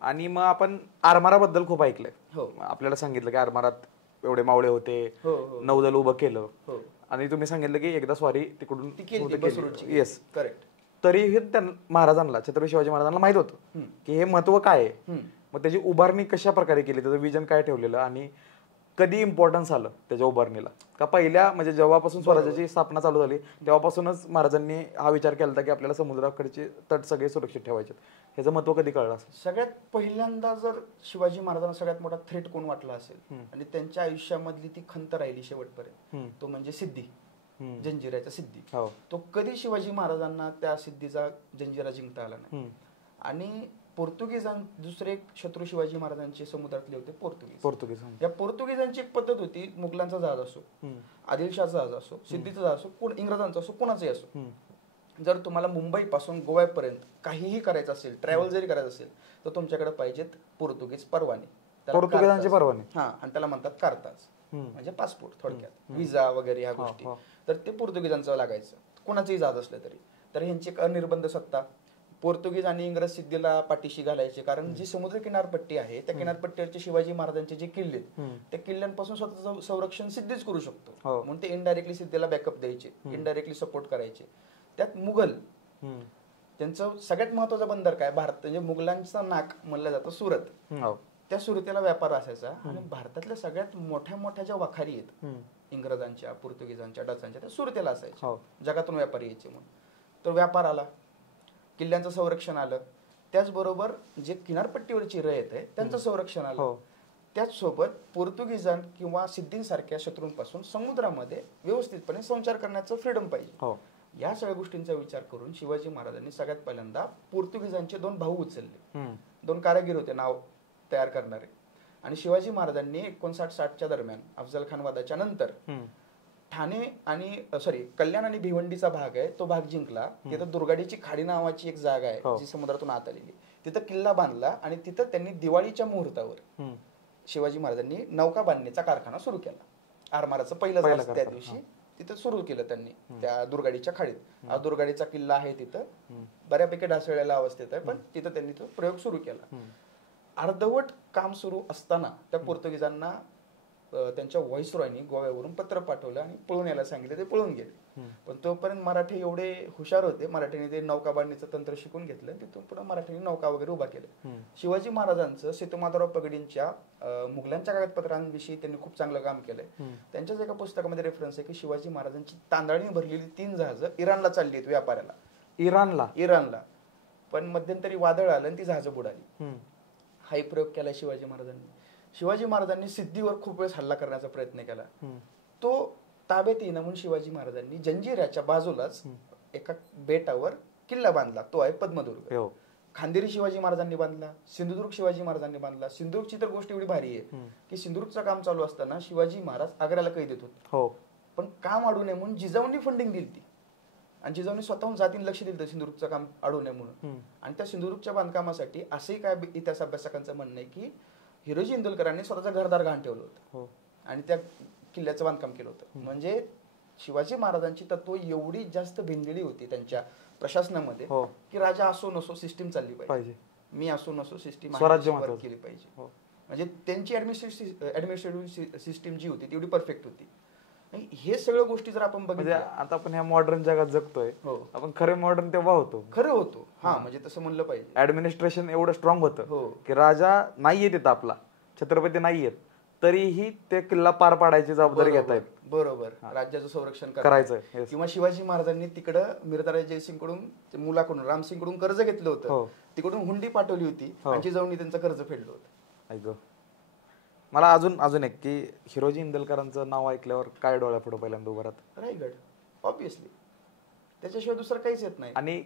आणि मग आपण आरमाराबद्दल खूप ऐकलंय. आपल्याला सांगितलं की आरमारात एवढे मावळे होते, नौदल उभं केलं, आणि तुम्ही सांगितलं की एकदा स्वारी तिकडून येस करेक्ट. तरीही महाराजांना, छत्रपती शिवाजी महाराजांना माहित होतं की हे महत्व काय आहे. मग त्याची उभारणी कशा प्रकारे केली, त्याचं विजन काय ठेवलेलं, आणि कधी इम्पॉर्टन्स आलं त्याच्या उभारणीला? का पहिल्या म्हणजे जेव्हापासून स्वराज्याची स्थापना चालू झाली तेव्हापासूनच महाराजांनी हा विचार केला होता की आपल्याला समुद्राकडचे तट सगळे सुरक्षित ठेवायचे? ह्याचं महत्व कधी कळलं असेल? सगळ्यात पहिल्यांदा जर शिवाजी महाराजांना सगळ्यात मोठा थ्रेट कोण वाटला असेल आणि त्यांच्या आयुष्यामधली ती खंत राहिली शेवटपर्यंत, तो म्हणजे सिद्धी, जंजिऱ्याचा सिद्धी. तो कधी शिवाजी महाराजांना त्या सिद्धीचा जंजिरा जिंकता आला नाही. आणि पोर्तुगीजां दुसरे एक शत्रू शिवाजी महाराजांचे समुद्रातले होते पोर्तुगीज. या पोर्तुगीजांची एक पद्धत होती, मुघलांचा जहाज असो, आदिलशाहचा जहाज असो, सिद्धीचा जहाज असो, इंग्रजांचा असो, कोणाचाही असो, जर तुम्हाला मुंबई पासून गोव्यापर्यंत काहीही करायचं असेल, ट्रॅव्हल जरी करायचं असेल, तर तुमच्याकडे पाहिजेत पोर्तुगीज परवाने, पोर्तुगीजांचे परवाने. आणि त्याला म्हणतात कारताज, म्हणजे पासपोर्ट थोडक्यात, विजा वगैरे ह्या गोष्टी. तर ते पोर्तुगीजांचं लागायचं, कोणाचंही जहाज असलं तरी. तर ह्यांची अनिर्बंध सत्ता. पोर्तुगीज आणि इंग्रज सिद्धीला पाठीशी घालायचे, कारण जी समुद्र किनारपट्टी आहे त्या किनारपट्टीवरचे शिवाजी महाराजांचे जे किल्ले, त्या किल्ल्यांपासून स्वतःचं संरक्षण सिद्धीच करू शकतो, म्हणून ते इनडायरेक्टली सिद्धीला बॅकअप द्यायचे, इनडायरेक्टली सपोर्ट करायचे. त्यात मुघल, त्यांचं सगळ्यात महत्वाचं बंदर काय, भारत म्हणजे मुघलांचं नाक म्हणलं जातं सुरत. त्या सुरतेला व्यापार असायचा, आणि भारतातल्या सगळ्यात मोठ्या मोठ्या ज्या वाखारी आहेत इंग्रजांच्या, पोर्तुगीजांच्या, डचांच्या, त्या सुरतेला असायच्या, जगातून व्यापारी यायचे म्हणून. तर व्यापार आला, किल्ल्यांचं संरक्षण आलं, त्याचबरोबर जे किनारपट्टीवरची रयत आहे त्यांचं संरक्षण आलं. त्याचसोबत पोर्तुगीजां किंवा सिद्धींसारख्या शत्रूंपासून समुद्रामध्ये व्यवस्थितपणे संचार करण्याचं फ्रीडम पाहिजे. या सगळ्या गोष्टींचा विचार करून शिवाजी महाराजांनी सगळ्यात पहिल्यांदा पोर्तुगीजांचे 2 भाऊ उचलले. 2 कारागीर होते नाव तयार करणारे. आणि शिवाजी महाराजांनी 59-60च्या दरम्यान अफजल खान वादाच्या नंतर ठाणे आणि कल्याण आणि भिवंडीचा भाग आहे तो भाग जिंकला. तिथं दुर्गाडीची खाडी नावाची एक जागा आहे जी समुद्रातून आत आलेली, तिथं किल्ला बांधला. आणि तिथं त्यांनी दिवाळीच्या मुहूर्तावर शिवाजी महाराजांनी नौका बांधणीचा कारखाना सुरू केला. आरमाराचं पहिलं जहाज त्या दिवशी तिथं सुरू केलं त्यांनी त्या दुर्गाडीच्या खाडीत. हा दुर्गाडीचा किल्ला आहे, तिथं बऱ्यापैकी ढासळलेल्या अवस्थेत आहे, पण तिथं त्यांनी तो प्रयोग सुरू केला. अर्धवट काम सुरू असताना त्या पोर्तुगीजांना त्यांच्या व्हॉइसरॉयनी गोव्यावरून पत्र पाठवलं आणि पळून यायला सांगितलं. ते पळून गेले. पण तोपर्यंत मराठी एवढे हुशार होते, मराठीने ते नौका बांधणीचं तंत्र शिकून घेतलं. तिथून पुढे मराठीने नौका वगैरे उभा केल्या. शिवाजी महाराजांचं सेतुमाधवराव पगडींच्या मुघलांच्या कागदपत्रांविषयी त्यांनी खूप चांगलं काम केलंय. त्यांच्याच एका पुस्तकामध्ये रेफरन्स आहे की शिवाजी महाराजांची तांदळाने भरलेली 3 जहाजं इराणला चालली आहेत व्यापाऱ्याला. इराणला पण मध्यंतरी वादळ आलं आणि ती जहाजं बुडाली. हाही प्रयोग केला शिवाजी महाराजांनी. शिवाजी महाराजांनी सिद्धीवर खूप वेळेस हल्ला करण्याचा प्रयत्न केला. तो ताब्यात येईना म्हणून शिवाजी महाराजांनी जंजिऱ्याच्या बाजूलाच एका बेटावर किल्ला बांधला, तो आहे पद्मदुर्ग. खांदेरी शिवाजी महाराजांनी बांधला, सिंधुदुर्ग शिवाजी महाराजांनी बांधला. सिंधुदुर्गची तर गोष्ट एवढी भारी आहे की सिंधुदुर्गचं काम चालू असताना शिवाजी महाराज आग्र्याला कैद देत होते, पण काम अडू नये म्हणून जिजाऊंनी फंडिंग दिली ती. आणि जिजाऊंनी स्वतःहून जातीने लक्ष दिलं सिंधुदुर्गचं काम अडू नये म्हणून. आणि त्या सिंधुदुर्गच्या बांधकामासाठी असंही काय इतिहास अभ्यासकांचं म्हणणं आहे की हिरोजी इंदुलकरांनी स्वतःचं घरदार गहाण ठेवलं होतं आणि त्या किल्ल्याचं बांधकाम केलं होतं. म्हणजे शिवाजी महाराजांची तत्व एवढी जास्त भिनलेली होती त्यांच्या प्रशासनामध्ये की राजा असो नसो सिस्टीम चालली पाहिजे, मी असो नसो सिस्टीम केली पाहिजे. म्हणजे त्यांची ऍडमिनिस्ट्रेटिव्ह सिस्टीम जी होती तेवढी परफेक्ट होती. हे सगळ्या गोष्टी जर आपण बघितलं, आता आपण ह्या मॉडर्न जगात जगतोय, आपण खरे मॉडर्न तेव्हा होतो, खरं होतो. हा म्हणजे तसं म्हणलं पाहिजे. ऍडमिनिस्ट्रेशन एवढं स्ट्रॉंग होतं की राजा नाहीये तिथं, आपला छत्रपती नाहीयेत, तरीही ते किल्ला पार पाडायची जबाबदारी घेत आहेत. बरोबर, राज्याचं संरक्षण करायचं. किंवा शिवाजी महाराजांनी तिकडं मिर्झाराज जयसिंग कडून, मुलाकडून, रामसिंग कडून कर्ज घेतलं होतं, तिकडून हुंडी पाठवली होती आणि जिजाऊंनी त्यांचं कर्ज फेडलं होतं. मला अजून एक की हिरोजी इंदलकरांचं नाव ऐकल्यावर काय डोळ्यापुढे पहिल्यांदा उभं राहतं? रायगड ऑब्विसली, त्याच्याशिवाय दुसरं काहीच येत नाही. आणि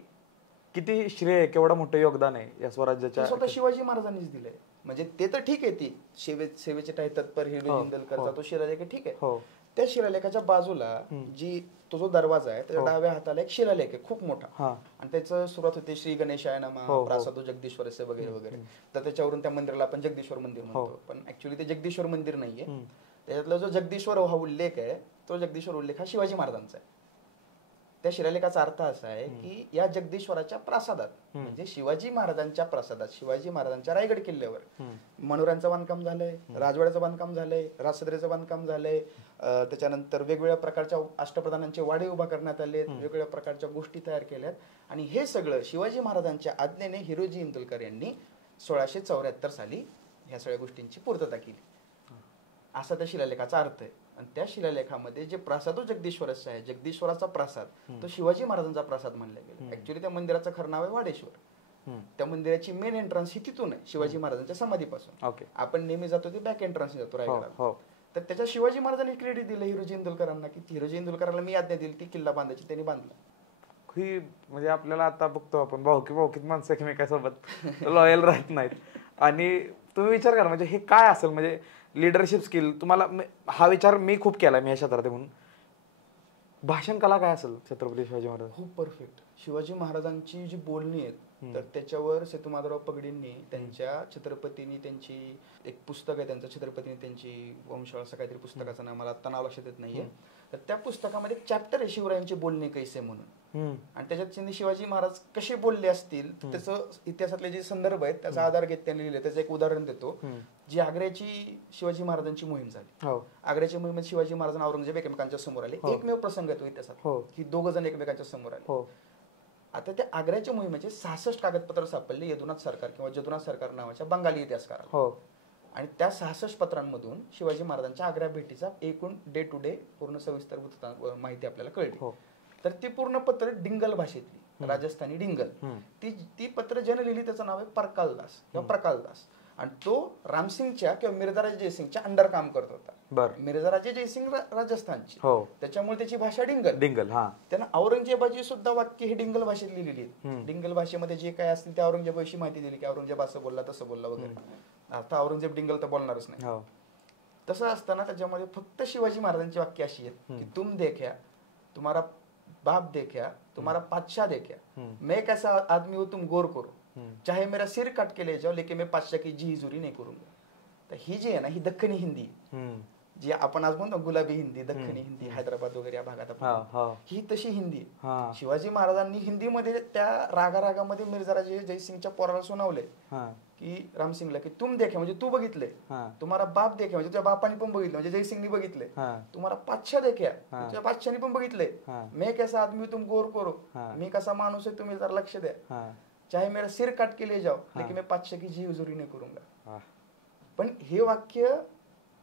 किती श्रेय, केवढं मोठं योगदान आहे या ते स्वराज्याच्या. स्वतः शिवाजी महाराजांनीच दिलंय. म्हणजे ते तर ठीक आहे, ती सेवेचे काही तत्पर हिरोजी इंदलकरचा तो शिलालेख आहे, ठीक आहे. हो. त्या शिलालेखाच्या बाजूला तो जो दरवाजा आहे त्याच्या डाव्या हाताला एक शिलालेख आहे खूप मोठा, आणि त्याचं सुरुवात होते श्री गणेशाय नमः प्रासादो जगदीश्वरस्य वगैरे वगैरे. तर त्याच्यावरून त्या मंदिराला आपण जगदीश्वर मंदिर म्हणतो, पण ऍक्च्युली ते जगदीश्वर मंदिर नाहीये. त्याच्यातला जो जगदीश्वर हा उल्लेख आहे, तो जगदीश्वर उल्लेख हा शिवाजी महाराजांचा आहे. त्या शिलालेखाचा अर्थ असा आहे की या जगदीश्वराच्या प्रासादात, म्हणजे शिवाजी महाराजांच्या प्रासादात, शिवाजी महाराजांच्या रायगड किल्ल्यावर मनोऱ्यांचं बांधकाम झालंय, राजवाड्याचं बांधकाम झालंय, राजसदरेचं बांधकाम झालंय, त्याच्यानंतर वेगवेगळ्या प्रकारच्या अष्टप्रधानांचे वाडे उभा करण्यात आले, वेगवेगळ्या प्रकारच्या गोष्टी तयार केल्यात. आणि हे सगळं शिवाजी महाराजांच्या आज्ञेने हिरोजी इंदुलकर यांनी 1674 साली ह्या सगळ्या गोष्टींची पूर्तता केली, असा त्या शिलालेखाचा अर्थ आहे. आणि त्या शिलालेखामध्ये जे प्रासादो जगदीश्वरस्य आहे, जगदीश्वराचा प्रासाद, तो शिवाजी महाराजांचा प्रासाद मानला गेला. ऍक्च्युली त्या मंदिराचं खरं नाव आहे वाडेश्वर. त्या मंदिराची मेन एंट्रन्स ही तिथून आहे, शिवाजी महाराजांच्या समाधीपासून. आपण नेहमी जातो ते बॅक एंट्रन्स जातो रायगडाला. तर त्याच्या शिवाजी महाराजांनी क्रेडिट दिलं हिरोजी इंदुलकरांना, की हिरोजी इंदुलकरांना मी आज्ञा दिली ती किल्ला बांधायची, त्यांनी बांधला. ही म्हणजे आपल्याला आता बघतो आपण भाऊकीत माणसं एकमेकांसोबत लॉयल राहत नाहीत. आणि तुम्ही विचार करा म्हणजे हे काय असेल, म्हणजे लिडरशिप स्किल. तुम्हाला हा विचार मी खूप केला, मी ह्या क्षेत्रात म्हणून. भाषण कला काय असेल छत्रपती शिवाजी महाराज? खूप परफेक्ट. शिवाजी महाराजांची जी बोलणी आहेत तर त्याच्यावर सेतुमाधवराव पगडींनी त्यांच्या छत्रपतींनी त्यांची एक पुस्तक आहे त्यांचं, छत्रपतींनी त्यांची वंशावळ असं काहीतरी पुस्तकाचं नाव मला आता नाव लक्षात येत नाहीये. तर त्या पुस्तकामध्ये एक चॅप्टर आहे शिवरायांची बोलणी कैसे म्हणून, आणि त्याच्यात त्यांनी शिवाजी महाराज कसे बोलले असतील त्याचं इतिहासातले जे संदर्भ आहेत त्याचा आधार घेत त्यांनी लिहिले. त्याचं एक उदाहरण देतो. जी आग्र्याची शिवाजी महाराजांची मोहीम झाली, आग्र्याच्या मोहिमेत शिवाजी महाराजांना औरंगजेब एकमेकांच्या समोर आले. एकमेव प्रसंग येतो इतिहासात की दोघ जण एकमेकांच्या समोर आले. आता त्या आग्र्याच्या मोहिमेचे 66 कागदपत्र सापडले यदुनाथ सरकार किंवा जदुनाथ सरकार नावाच्या बंगाली इतिहासकाराला. आणि त्या 66 पत्रांमधून शिवाजी महाराजांच्या आग्रा भेटीचा एकूण डे टू डे पूर्ण सविस्तर माहिती आपल्याला कळली. तर ती पूर्ण पत्र डिंगल भाषेतली, राजस्थानी डिंगल, ती पत्र ज्याने लिहिली त्याचं नाव आहे परकालदास किंवा प्रकालदास. आणि तो रामसिंगच्या किंवा मिर्झाराजे जयसिंगच्या अंडर काम करत होता. मिर्झाराजे जयसिंग राजस्थानची, त्याच्यामुळे त्याची भाषा डिंगल. त्यांना औरंगजेबाची सुद्धा वाक्य ही डिंगल भाषेत लिहिलेली आहेत. डिंगल भाषेमध्ये जे काय असतील त्या औरंगजेबाविषयी माहिती दिली की औरंगजेब असं बोलला तसं बोलला वगैरे. आता औरंगजेब डिंगल तर बोलणारच नाही. तसं असताना त्याच्यामध्ये फक्त शिवाजी महाराजांची वाक्य अशी आहेत की तुम देखा, तुम्हारा बाप देखा, तुम्हारा पातशाह देखा, मैं कैसा आदमी हो तुम गौर करो, चाहे मेरा सिर काट के ले जाओ लेकिन मैं पातशाह की जी हुजूरी नहीं करूंगा. तर ही जी आहे ना ही दख्खनी हिंदी, जी आपण आज म्हणतो गुलाबी हिंदी, दख्खनी हिंदी, हैदराबाद वगैरे या भागात, ही तशी हिंदी. शिवाजी महाराजांनी हिंदीमध्ये त्या रागामध्ये मिर्झाराजे जयसिंगच्या पोराला सुनावले की रामसिंगला की तुम देखे म्हणजे तू बघितले, तुम्हाला बाप देखे म्हणजे तुझ्या बापाने पण बघितले म्हणजे जयसिंगनी बघितले, तुम्हाला पातशाह देखे तुझ्या बादशाहनी पण बघितले, मैं कैसा आदमी तुम गौर करो, मी कसा माणूस आहे तुम्ही जरा लक्ष द्या, चाहे मेरा सिर काट के ले जाओ लेकिन मैं पातशाह की जी हुजूरी नहीं करूंगा. पण हे वाक्य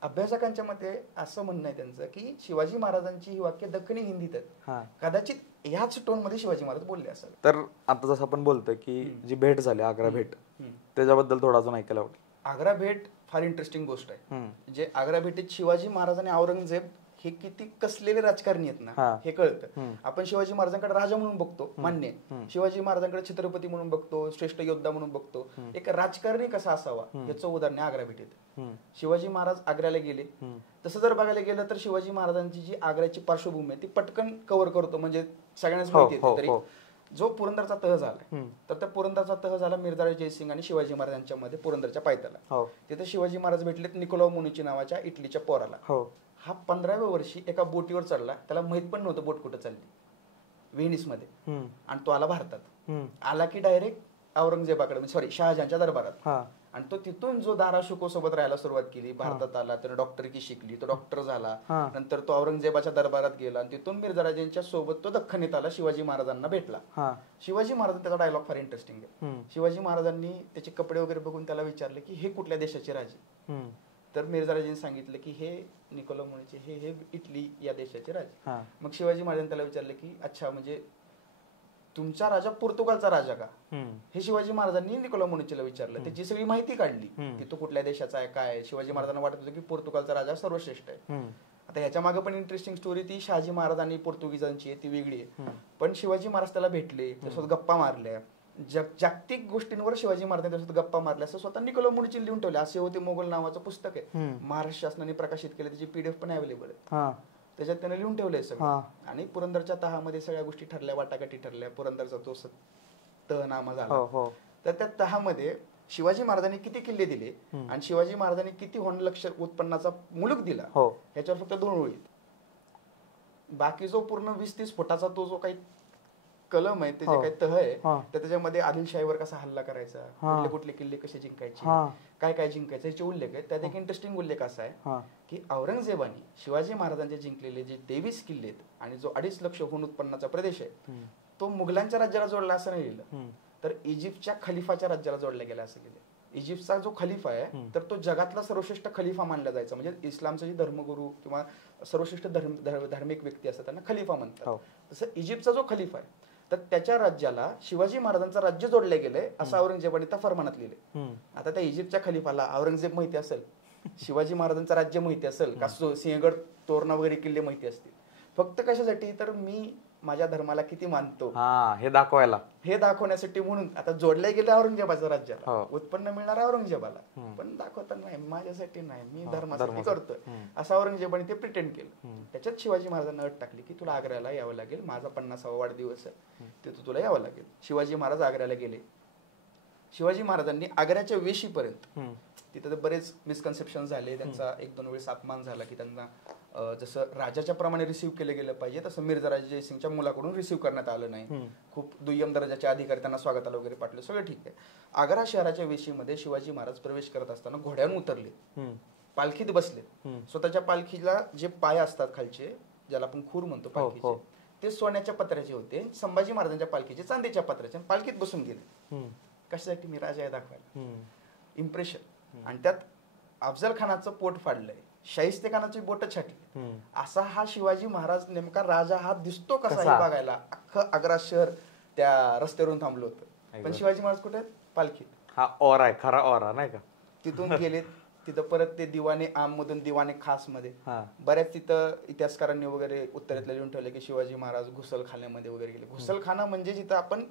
अभ्यासकांच्या मते असं म्हणणं आहे त्यांचं की शिवाजी महाराजांची ही वाक्य दख्खनी हिंदीत आहेत. कदाचित ह्याच टोन मध्ये शिवाजी महाराज बोलले असेल. तर आता जसं आपण बोलतोय की जी भेट झाली आग्रा भेट, त्याच्याबद्दल थोडं अजून ऐकायला आवडेल. आग्रा भेट फार इंटरेस्टिंग गोष्ट आहे. जे आग्रा भेटीत शिवाजी महाराज आणि औरंगजेब हे किती कसलेले राजकारणी आहेत ना हे कळतं. आपण शिवाजी महाराजांकडे राजा म्हणून बघतो, मान्य, शिवाजी महाराजांकडे छत्रपती म्हणून बघतो, श्रेष्ठ योद्धा म्हणून बघतो. एक राजकारणी कसा असावा याचं उदाहरण आग्रा भेटीत. शिवाजी महाराज आग्र्याला गेले. तसं जर बघायला गेलं तर शिवाजी महाराजांची जी आग्र्याची पार्श्वभूमी आहे ती पटकन कव्हर करतो, म्हणजे सगळ्यांनाच माहिती आहे. तरी जो पुरंदरचा तह झाला तर त्या पुरंदरचा तह झाला मिर्झाराजे जयसिंग आणि शिवाजी महाराजांच्या मध्ये पुरंदरच्या पायथ्याला. तिथे शिवाजी महाराज भेटलेत निकोलाव मुनिची नावाच्या इटलीच्या पोराला. हा 15व्या वर्षी एका बोटीवर चढला, त्याला माहित पण नव्हतं बोट कुठं चालली, व्हेनिस मध्ये, आणि तो आला भारतात. आला की डायरेक्ट औरंगजेबाकडे, सॉरी शहाजहानच्या दरबारात. आणि तो तिथून जो दारा शुको सोबत राहायला सुरुवात केली, भारतात आला, त्याने डॉक्टरकी शिकली, तो डॉक्टर झाला. नंतर तो औरंगजेबाच्या दरबारात गेला आणि तिथून मिर्झाराजेंच्या सोबत तो दख्खनीत आला, शिवाजी महाराजांना भेटला. शिवाजी महाराजांचा त्याचा डायलॉग फार इंटरेस्टिंग आहे. शिवाजी महाराजांनी त्याचे कपडे वगैरे बघून त्याला विचारले की हे कुठल्या देशाचे राजे, तर मिर्झाराजेंनी सांगितलं की हे निकोला मुनीचे, हे इटली या देशाचे राजे. मग शिवाजी महाराजांनी त्याला विचारले की अच्छा म्हणजे तुमचा राजा पोर्तुगालचा राजा का, हे शिवाजी महाराजांनी निकोला मोनिचीला विचारलं. त्याची सगळी माहिती काढली की तो कुठल्या देशाचा आहे, काय आहे. शिवाजी महाराजांना वाटत होतं की पोर्तुगालचा राजा सर्वश्रेष्ठ आहे. आता ह्याच्या मागे पण इंटरेस्टिंग स्टोरी ती शहाजी महाराज आणि पोर्तुगीजांची आहे, ती वेगळी आहे. पण शिवाजी महाराज त्याला भेटले, त्यासोबत गप्पा मारल्या, जागतिक गोष्टींवर शिवाजी महाराजांनी त्यासोबत गप्पा मारल्या असं स्वतः निकोला मोनिचीने लिहून ठेवले. असे होते मोगल नावाचं पुस्तक आहे, महाराष्ट्र शासनाने प्रकाशित केलं, त्याची PDF पण अवेलेबल आहे. त्याच्यात त्याने लिहून ठेवलंय सगळं. आणि पुरंदरच्या तहामध्ये सगळ्या गोष्टी ठरल्या, वाटाघाटी ठरल्या. पुरंदरचा तो तहनामा झाला. तर त्या तहामध्ये शिवाजी महाराजांनी किती किल्ले दिले आणि शिवाजी महाराजांनी किती होणलक्ष उत्पन्नाचा मुलूक दिला, ह्याच्यावर फक्त 2 ओळी. बाकी जो पूर्ण 20-30 फुटाचा तो जो काही कलम आहे, त्याचे काही तह आहे, तर त्याच्यामध्ये आदिलशाहीवर कसा हल्ला करायचा, कुठले कुठले किल्ले कसे जिंकायचे, काय काय जिंकायचं, याचे उल्लेख आहे. त्यात एक इंटरेस्टिंग उल्लेख असा आहे की औरंगजेबाने शिवाजी महाराजांचे जिंकलेले जे 23 किल्ले आहेत आणि जो 2.5 लाख होऊन उत्पन्नाचा प्रदेश आहे, तो मुघलांच्या राज्याला जोडला असं नाही लिहिलं, तर इजिप्तच्या खलिफाच्या राज्याला जोडला गेला असं लिहिलं. इजिप्तचा जो खलिफा आहे तर तो जगातला सर्वश्रेष्ठ खलिफा मानला जायचा. म्हणजे इस्लामचे जे धर्मगुरू किंवा सर्वश्रेष्ठ धार्मिक व्यक्ती असतात त्यांना खलिफा म्हणतात. तसं इजिप्तचा जो खलिफा आहे तर त्याच्या राज्याला शिवाजी महाराजांचं राज्य जोडले गेले असं औरंगजेबाने त्या फरमानात लिहिले. आता त्या इजिप्तच्या खलिफाला औरंगजेब माहिती असेल, शिवाजी महाराजांचं राज्य माहिती असेल का, सिंहगड तोरणा वगैरे किल्ले माहिती असतील, फक्त कशासाठी, तर मी माझ्या धर्माला किती मानतो हे दाखवायला, हे दाखवण्यासाठी म्हणून आता जोडले गेले औरंगजेबाच्या राज्याला, उत्पन्न मिळणार औरंगजेबाला, पण दाखवता नाही, माझ्यासाठी नाही, मी धर्मासाठी करतोय असं औरंगजेबाने ते प्रिटेंड केलं. त्याच्यात शिवाजी महाराजांना अट टाकली की तुला आग्र्याला यावं लागेल, माझा 50वा वाढदिवस आहे, तिथं तुला यावं लागेल. शिवाजी महाराज आग्र्याला गेले. शिवाजी महाराजांनी आग्र्याच्या वेशीपर्यंत, तिथे तर बरेच मिसकन्सेप्शन झाले, त्यांचा 1-2 वेळेस अपमान झाला की त्यांना जसं राजाच्या प्रमाणे रिसीव्ह केलं गेलं पाहिजे तसं मिर्झा राजे जयसिंगच्या मुलाकडून रिसीव्ह करण्यात आलं नाही. खूप दुय्यम दर्जाचे अधिकारी त्यांना स्वागताला वगैरे पाठवले, सगळं ठीक आहे. आग्रा शहराच्या वेशीमध्ये शिवाजी महाराज प्रवेश करत असताना घोड्यावर उतरले, पालखीत बसले. स्वतःच्या पालखीला जे पाय असतात खालचे, ज्याला आपण खूर म्हणतो पालखीचे, ते सोन्याच्या पत्र्याचे होते. संभाजी महाराजांच्या पालखीचे चांदीच्या पत्र्याचे, पालखीत बसून गेले. कशासाठी, मी राजा आहे दाखवायला, इम्प्रेशन. आणि त्यात अफजल खानाचं पोट फाडलंय, शाहिस्तेखानाची बोट छाटली, असा हा शिवाजी महाराज नेमका राजा हा दिसतो कसा हे बघायला अख्खं आग्रा शहर त्या रस्त्यावरून थांबलं होतं. पण शिवाजी महाराज कुठे, पालखीत. हा ऑरा आहे, खरा ऑरा नाही का. तिथून गेले, तिथं परत ते दिवाने आम मधून दिवाने खास मध्ये बऱ्याच तिथं इतिहासकारांनी वगैरे उत्तरेतलं लिहून ठेवलं की शिवाजी महाराज घुसलखान्यामध्ये वगैरे गेले. घुसलखाना म्हणजे जिथं आपण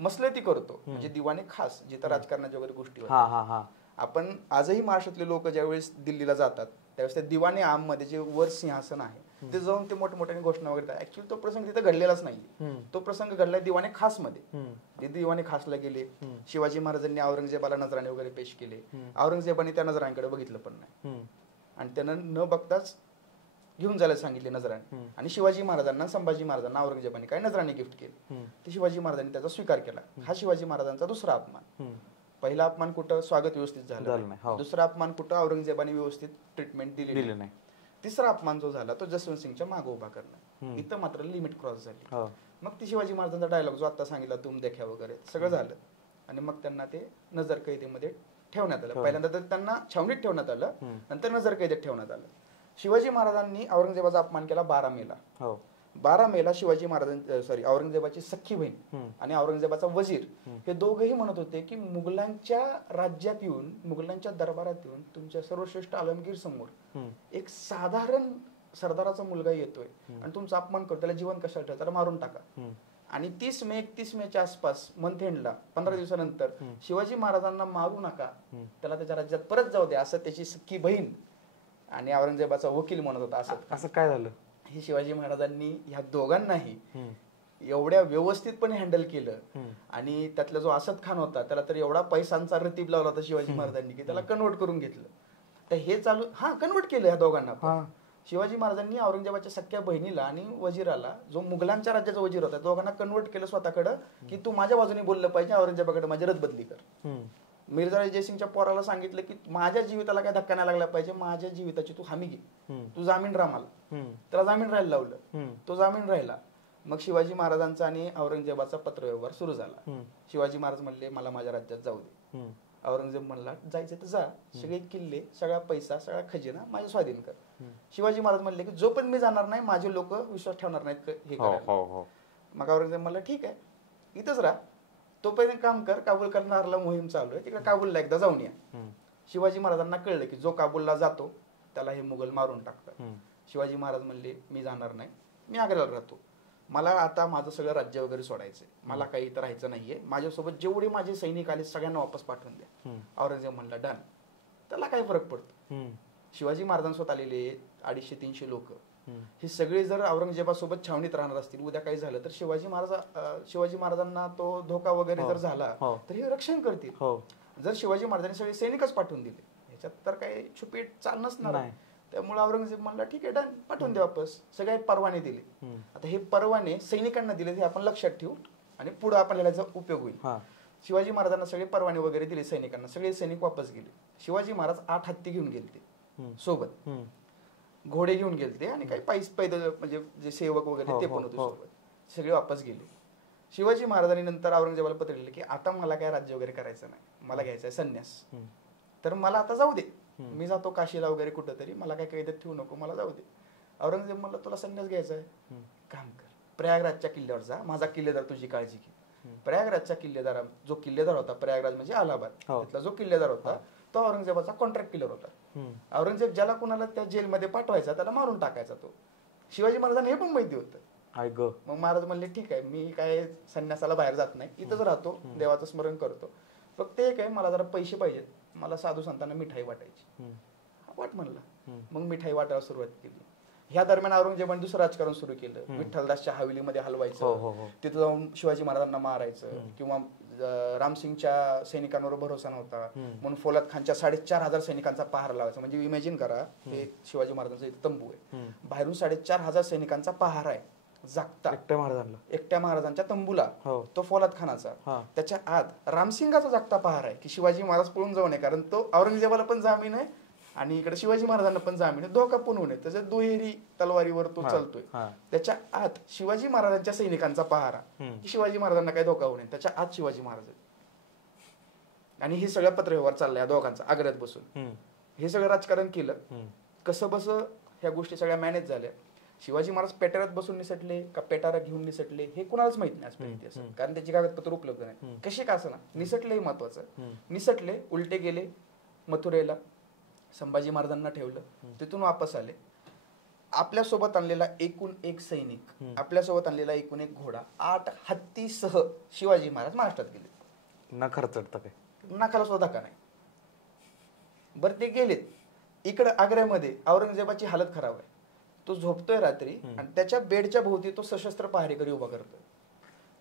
मसलती करतो, म्हणजे दिवाने खास, जिथं राजकारणाच्या वगैरे गोष्टी होतात. आपण आजही महाराष्ट्रातले लोक ज्यावेळेस दिल्लीला जातात त्यावेळेस त्या दिवाने आम मध्ये जे वर सिंहासन आहे ते जाऊन ते मोठमोठ्याने घोषणा वगैरे, ऍक्च्युअली तो प्रसंग तिथं घडलेलाच नाही, तो प्रसंग घडलाय दिवाने खास मध्ये. ते दिवाने खासला गेले. शिवाजी महाराजांनी औरंगजेबाला नजराणे वगैरे पेश केले. औरंगजेबाने त्या नजरांकडे बघितलं पण नाही आणि त्यानं न बघताच घेऊन जायला सांगितले नजराणे. आणि शिवाजी महाराजांना, संभाजी महाराजांना औरंगजेबाने काय नजराणे गिफ्ट केले, ते शिवाजी महाराजांनी त्याचा स्वीकार केला. हा शिवाजी महाराजांचा दुसरा अपमान. पहिला अपमान कुठं, स्वागत व्यवस्थित झालं नाही. दुसरा अपमान कुठं, औरंगजेबाने व्यवस्थित ट्रीटमेंट दिली नाही. तिसरा अपमान जो झाला तो जसवंत सिंगच्या मागे उभा करणं. इथं मात्र लिमिट क्रॉस झाली. मग ती शिवाजी महाराजांचा डायलॉग जो आता सांगितला, तुम देखा वगैरे सगळं झालं आणि मग त्यांना ते नजर कैदेमध्ये ठेवण्यात आलं. पहिल्यांदा तर त्यांना छावणीत ठेवण्यात आलं, नंतर नजर कैदेत ठेवण्यात आलं. शिवाजी महाराजांनी औरंगजेबाचा अपमान केला 12 मेला. 12 मेला शिवाजी महाराजांची औरंगजेबाची सख्खी बहीण आणि औरंगजेबाचा वजीर हे दोघेही म्हणत होते की मुघलांच्या राज्यात येऊन, मुघलांच्या दरबारात येऊन तुमच्या सर्वश्रेष्ठ आलमगीर समोर एक साधारण सरदाराचा मुलगा येतोय आणि तुमचा अपमान करतो, त्याला जीवन कशाला ठेवता, मारून टाका. आणि 30 मे 31 मेच्या आसपास मंथ एंडला 15 दिवसानंतर शिवाजी महाराजांना मारू नका, त्याला त्याच्या राज्यात परत जाऊ द्या, असं त्याची सख्खी बहीण आणि औरंगजेबाचा वकील म्हणत होता. असं काय झालं, हे शिवाजी महाराजांनी ह्या दोघांनाही एवढ्या व्यवस्थितपणे हँडल केलं. आणि त्यातला जो असद खान होता त्याला तर एवढा पैशांचा रतीब लावला होता शिवाजी महाराजांनी की त्याला कन्वर्ट करून घेतलं. तर हे चालू कन्वर्ट केलं ह्या दोघांना. शिवाजी महाराजांनी औरंगजेबाच्या सख्या बहिणीला आणि वजीराला, जो मुघलांच्या राज्याचा वजीर होता, दोघांना कन्वर्ट केलं स्वतःकडे की तू माझ्या बाजूने बोललं पाहिजे, औरंगजेबाकडे माझी रदबदली कर. मिर्झा जयसिंगच्या पोराला सांगितलं की माझ्या जीविताला काय धक्का नाही लागला पाहिजे, माझ्या जीविताची तू हमी घे, तू जामीन राहा मला. त्याला जामीन राहायला लावलं, तो जामीन राहिला. मग शिवाजी महाराजांचा आणि औरंगजेबाचा पत्रव्यवहार सुरू झाला. शिवाजी महाराज म्हणले मला माझ्या राज्यात जाऊ दे. औरंगजेब म्हणला जायचं तर जा, सगळे किल्ले, सगळा पैसा, सगळा खजिना माझ्या स्वाधीन कर. शिवाजी महाराज म्हणले की जो पण मी जाणार नाही माझे लोक विश्वास ठेवणार नाहीत हे करायला. मग औरंगजेब म्हणला ठीक आहे, इथंच राहा, तोपर्यंत काम कर, काबूल करणारला मोहीम चालू आहे, तिकडे काबूलला एकदा जाऊन या. शिवाजी महाराजांना कळलं की जो काबूलला जातो त्याला हे मुघल मारून टाकतात. शिवाजी महाराज म्हणले मी जाणार नाही, मी आग्र्याला राहतो, मला आता माझं सगळं राज्य वगैरे सोडायचंय, मला काही इथं राहायचं नाहीये, माझ्यासोबत जेवढे माझे सैनिक आले सगळ्यांना वापस पाठवून द्या. औरंगजेब म्हणला डन. त्याला काय फरक पडतो, शिवाजी महाराजांसोबत आलेले 250-300 लोक हे सगळे जर औरंगजेबासोबत छावणीत राहणार असतील, उद्या काही झालं तर शिवाजी महाराजांना तो धोका वगैरे जर झाला तर हे रक्षण करतील. जर शिवाजी महाराजांनी सगळे सैनिकच पाठवून दिले ह्याच्यात तर काही छुपी चाल नसणार. त्यामुळे औरंगजेब म्हणला ठीक आहे डन, पाठवून द्या वापस. सगळे परवाने दिले. आता हे परवाने सैनिकांना दिले हे आपण लक्षात ठेवू आणि पुढे आपल्याला याचा उपयोग होईल. शिवाजी महाराजांना सगळे परवाने वगैरे दिले सैनिकांना, सगळे सैनिक वापस गेले. शिवाजी महाराज 8 हत्ती घेऊन गेले सोबत, घोडे घेऊन गेले आणि काही पैदल म्हणजे जे सेवक वगैरे ते पण होते सोबत, सगळे वापस गेले. शिवाजी महाराजांनी नंतर औरंगजेबाला पत्र लिहिले की आता मला काय राज्य वगैरे करायचं नाही, मला घ्यायचा आहे संन्यास, तर मला आता जाऊ दे, मी जातो काशीला वगैरे कुठंतरी, मला काय कैदेत ठेवू नको, मला जाऊ दे. औरंगजेब म्हणला तुला संन्यास घ्यायचा आहे, काम कर, प्रयागराजच्या किल्ल्यावर जा, माझा किल्लेदार तुझी काळजी घे. प्रयागराजच्या किल्लेदार, जो किल्लेदार होता प्रयागराज म्हणजे अलाहाबाद तिथला जो किल्लेदार होता तो औरंगजेबाचा कॉन्ट्रॅक्ट किलर होता. औरंगजेब ज्याला कुणाला त्या जेलमध्ये पाठवायचा त्याला मारून टाकायचा. तो शिवाजी महाराजांना हे पण माहिती होतं. मग महाराज म्हणले ठीक आहे, मी काय संन्यासाला बाहेर जात नाही, इथंच राहतो, देवाचं स्मरण करतो, फक्त एक आहे मला जरा पैसे पाहिजेत, मला साधू संतांना मिठाई वाटायची. वाट म्हणला. मग मिठाई वाटायला सुरुवात केली. ह्या दरम्यान औरंगजेबाने दुसरं राजकारण सुरू केलं. विठ्ठलदासच्या हवेलीमध्ये हलवायचं, तिथं जाऊन शिवाजी महाराजांना मारायचं, किंवा रामसिंगच्या सैनिकांवर भरोसा नव्हता म्हणून फौलाद खानच्या 4,500 सैनिकांचा पहारा लावायचा. म्हणजे इमॅजिन करा, हे शिवाजी महाराजांचा एक तंबू आहे, बाहेरून 4,500 सैनिकांचा पहारा आहे जागता, एकट्या महाराजांच्या तंबूला, तो फौलाद खानाचा. त्याच्या आत रामसिंगाचा जागता पहारा आहे की शिवाजी महाराज पळून जाऊ नये, कारण तो औरंगजेबाला पण जामीन आहे आणि इकडे शिवाजी महाराजांना पण जामीन आहे, धोका पण होऊ नये, त्याच्या दुहेरी तलवारीवर तो चालतोय. त्याच्या आत शिवाजी महाराजांच्या सैनिकांचा पहारा की शिवाजी महाराजांना काही धोका होऊ नये, त्याच्या आत शिवाजी महाराज. आणि हे सगळं पत्रव्यवहार चाललाय या दोघांचा आग्र्यात बसून. हे सगळं राजकारण केलं, कसं बस ह्या गोष्टी सगळ्या मॅनेज झाल्या. शिवाजी महाराज पेटारात बसून निसटले का पेटारा घेऊन निसटले हे कुणालाच माहित नाही आजपर्यंत, कारण त्याची कागदपत्र उपलब्ध नाही. कसे का असं ना, निसटले महत्वाचं. निसटले, उलटे गेले मथुरेला, संभाजी महाराजांना ठेवलं, तिथून वापस आले. आपल्यासोबत आणलेला एकूण एक सैनिक, आपल्यासोबत आणलेला एकूण एक घोडा, 8 हत्तीसह शिवाजी महाराज महाराष्ट्रात गेले. ना खर्चडतं काय, नाकाला सुद्धा धक्का नाही. बरं ते गेलेत. इकडे आग्र्यामध्ये औरंगजेबाची हालत खराब आहे. तो झोपतोय रात्री आणि त्याच्या बेडच्या भोवती तो सशस्त्र पहारेकरी उभा करतोय.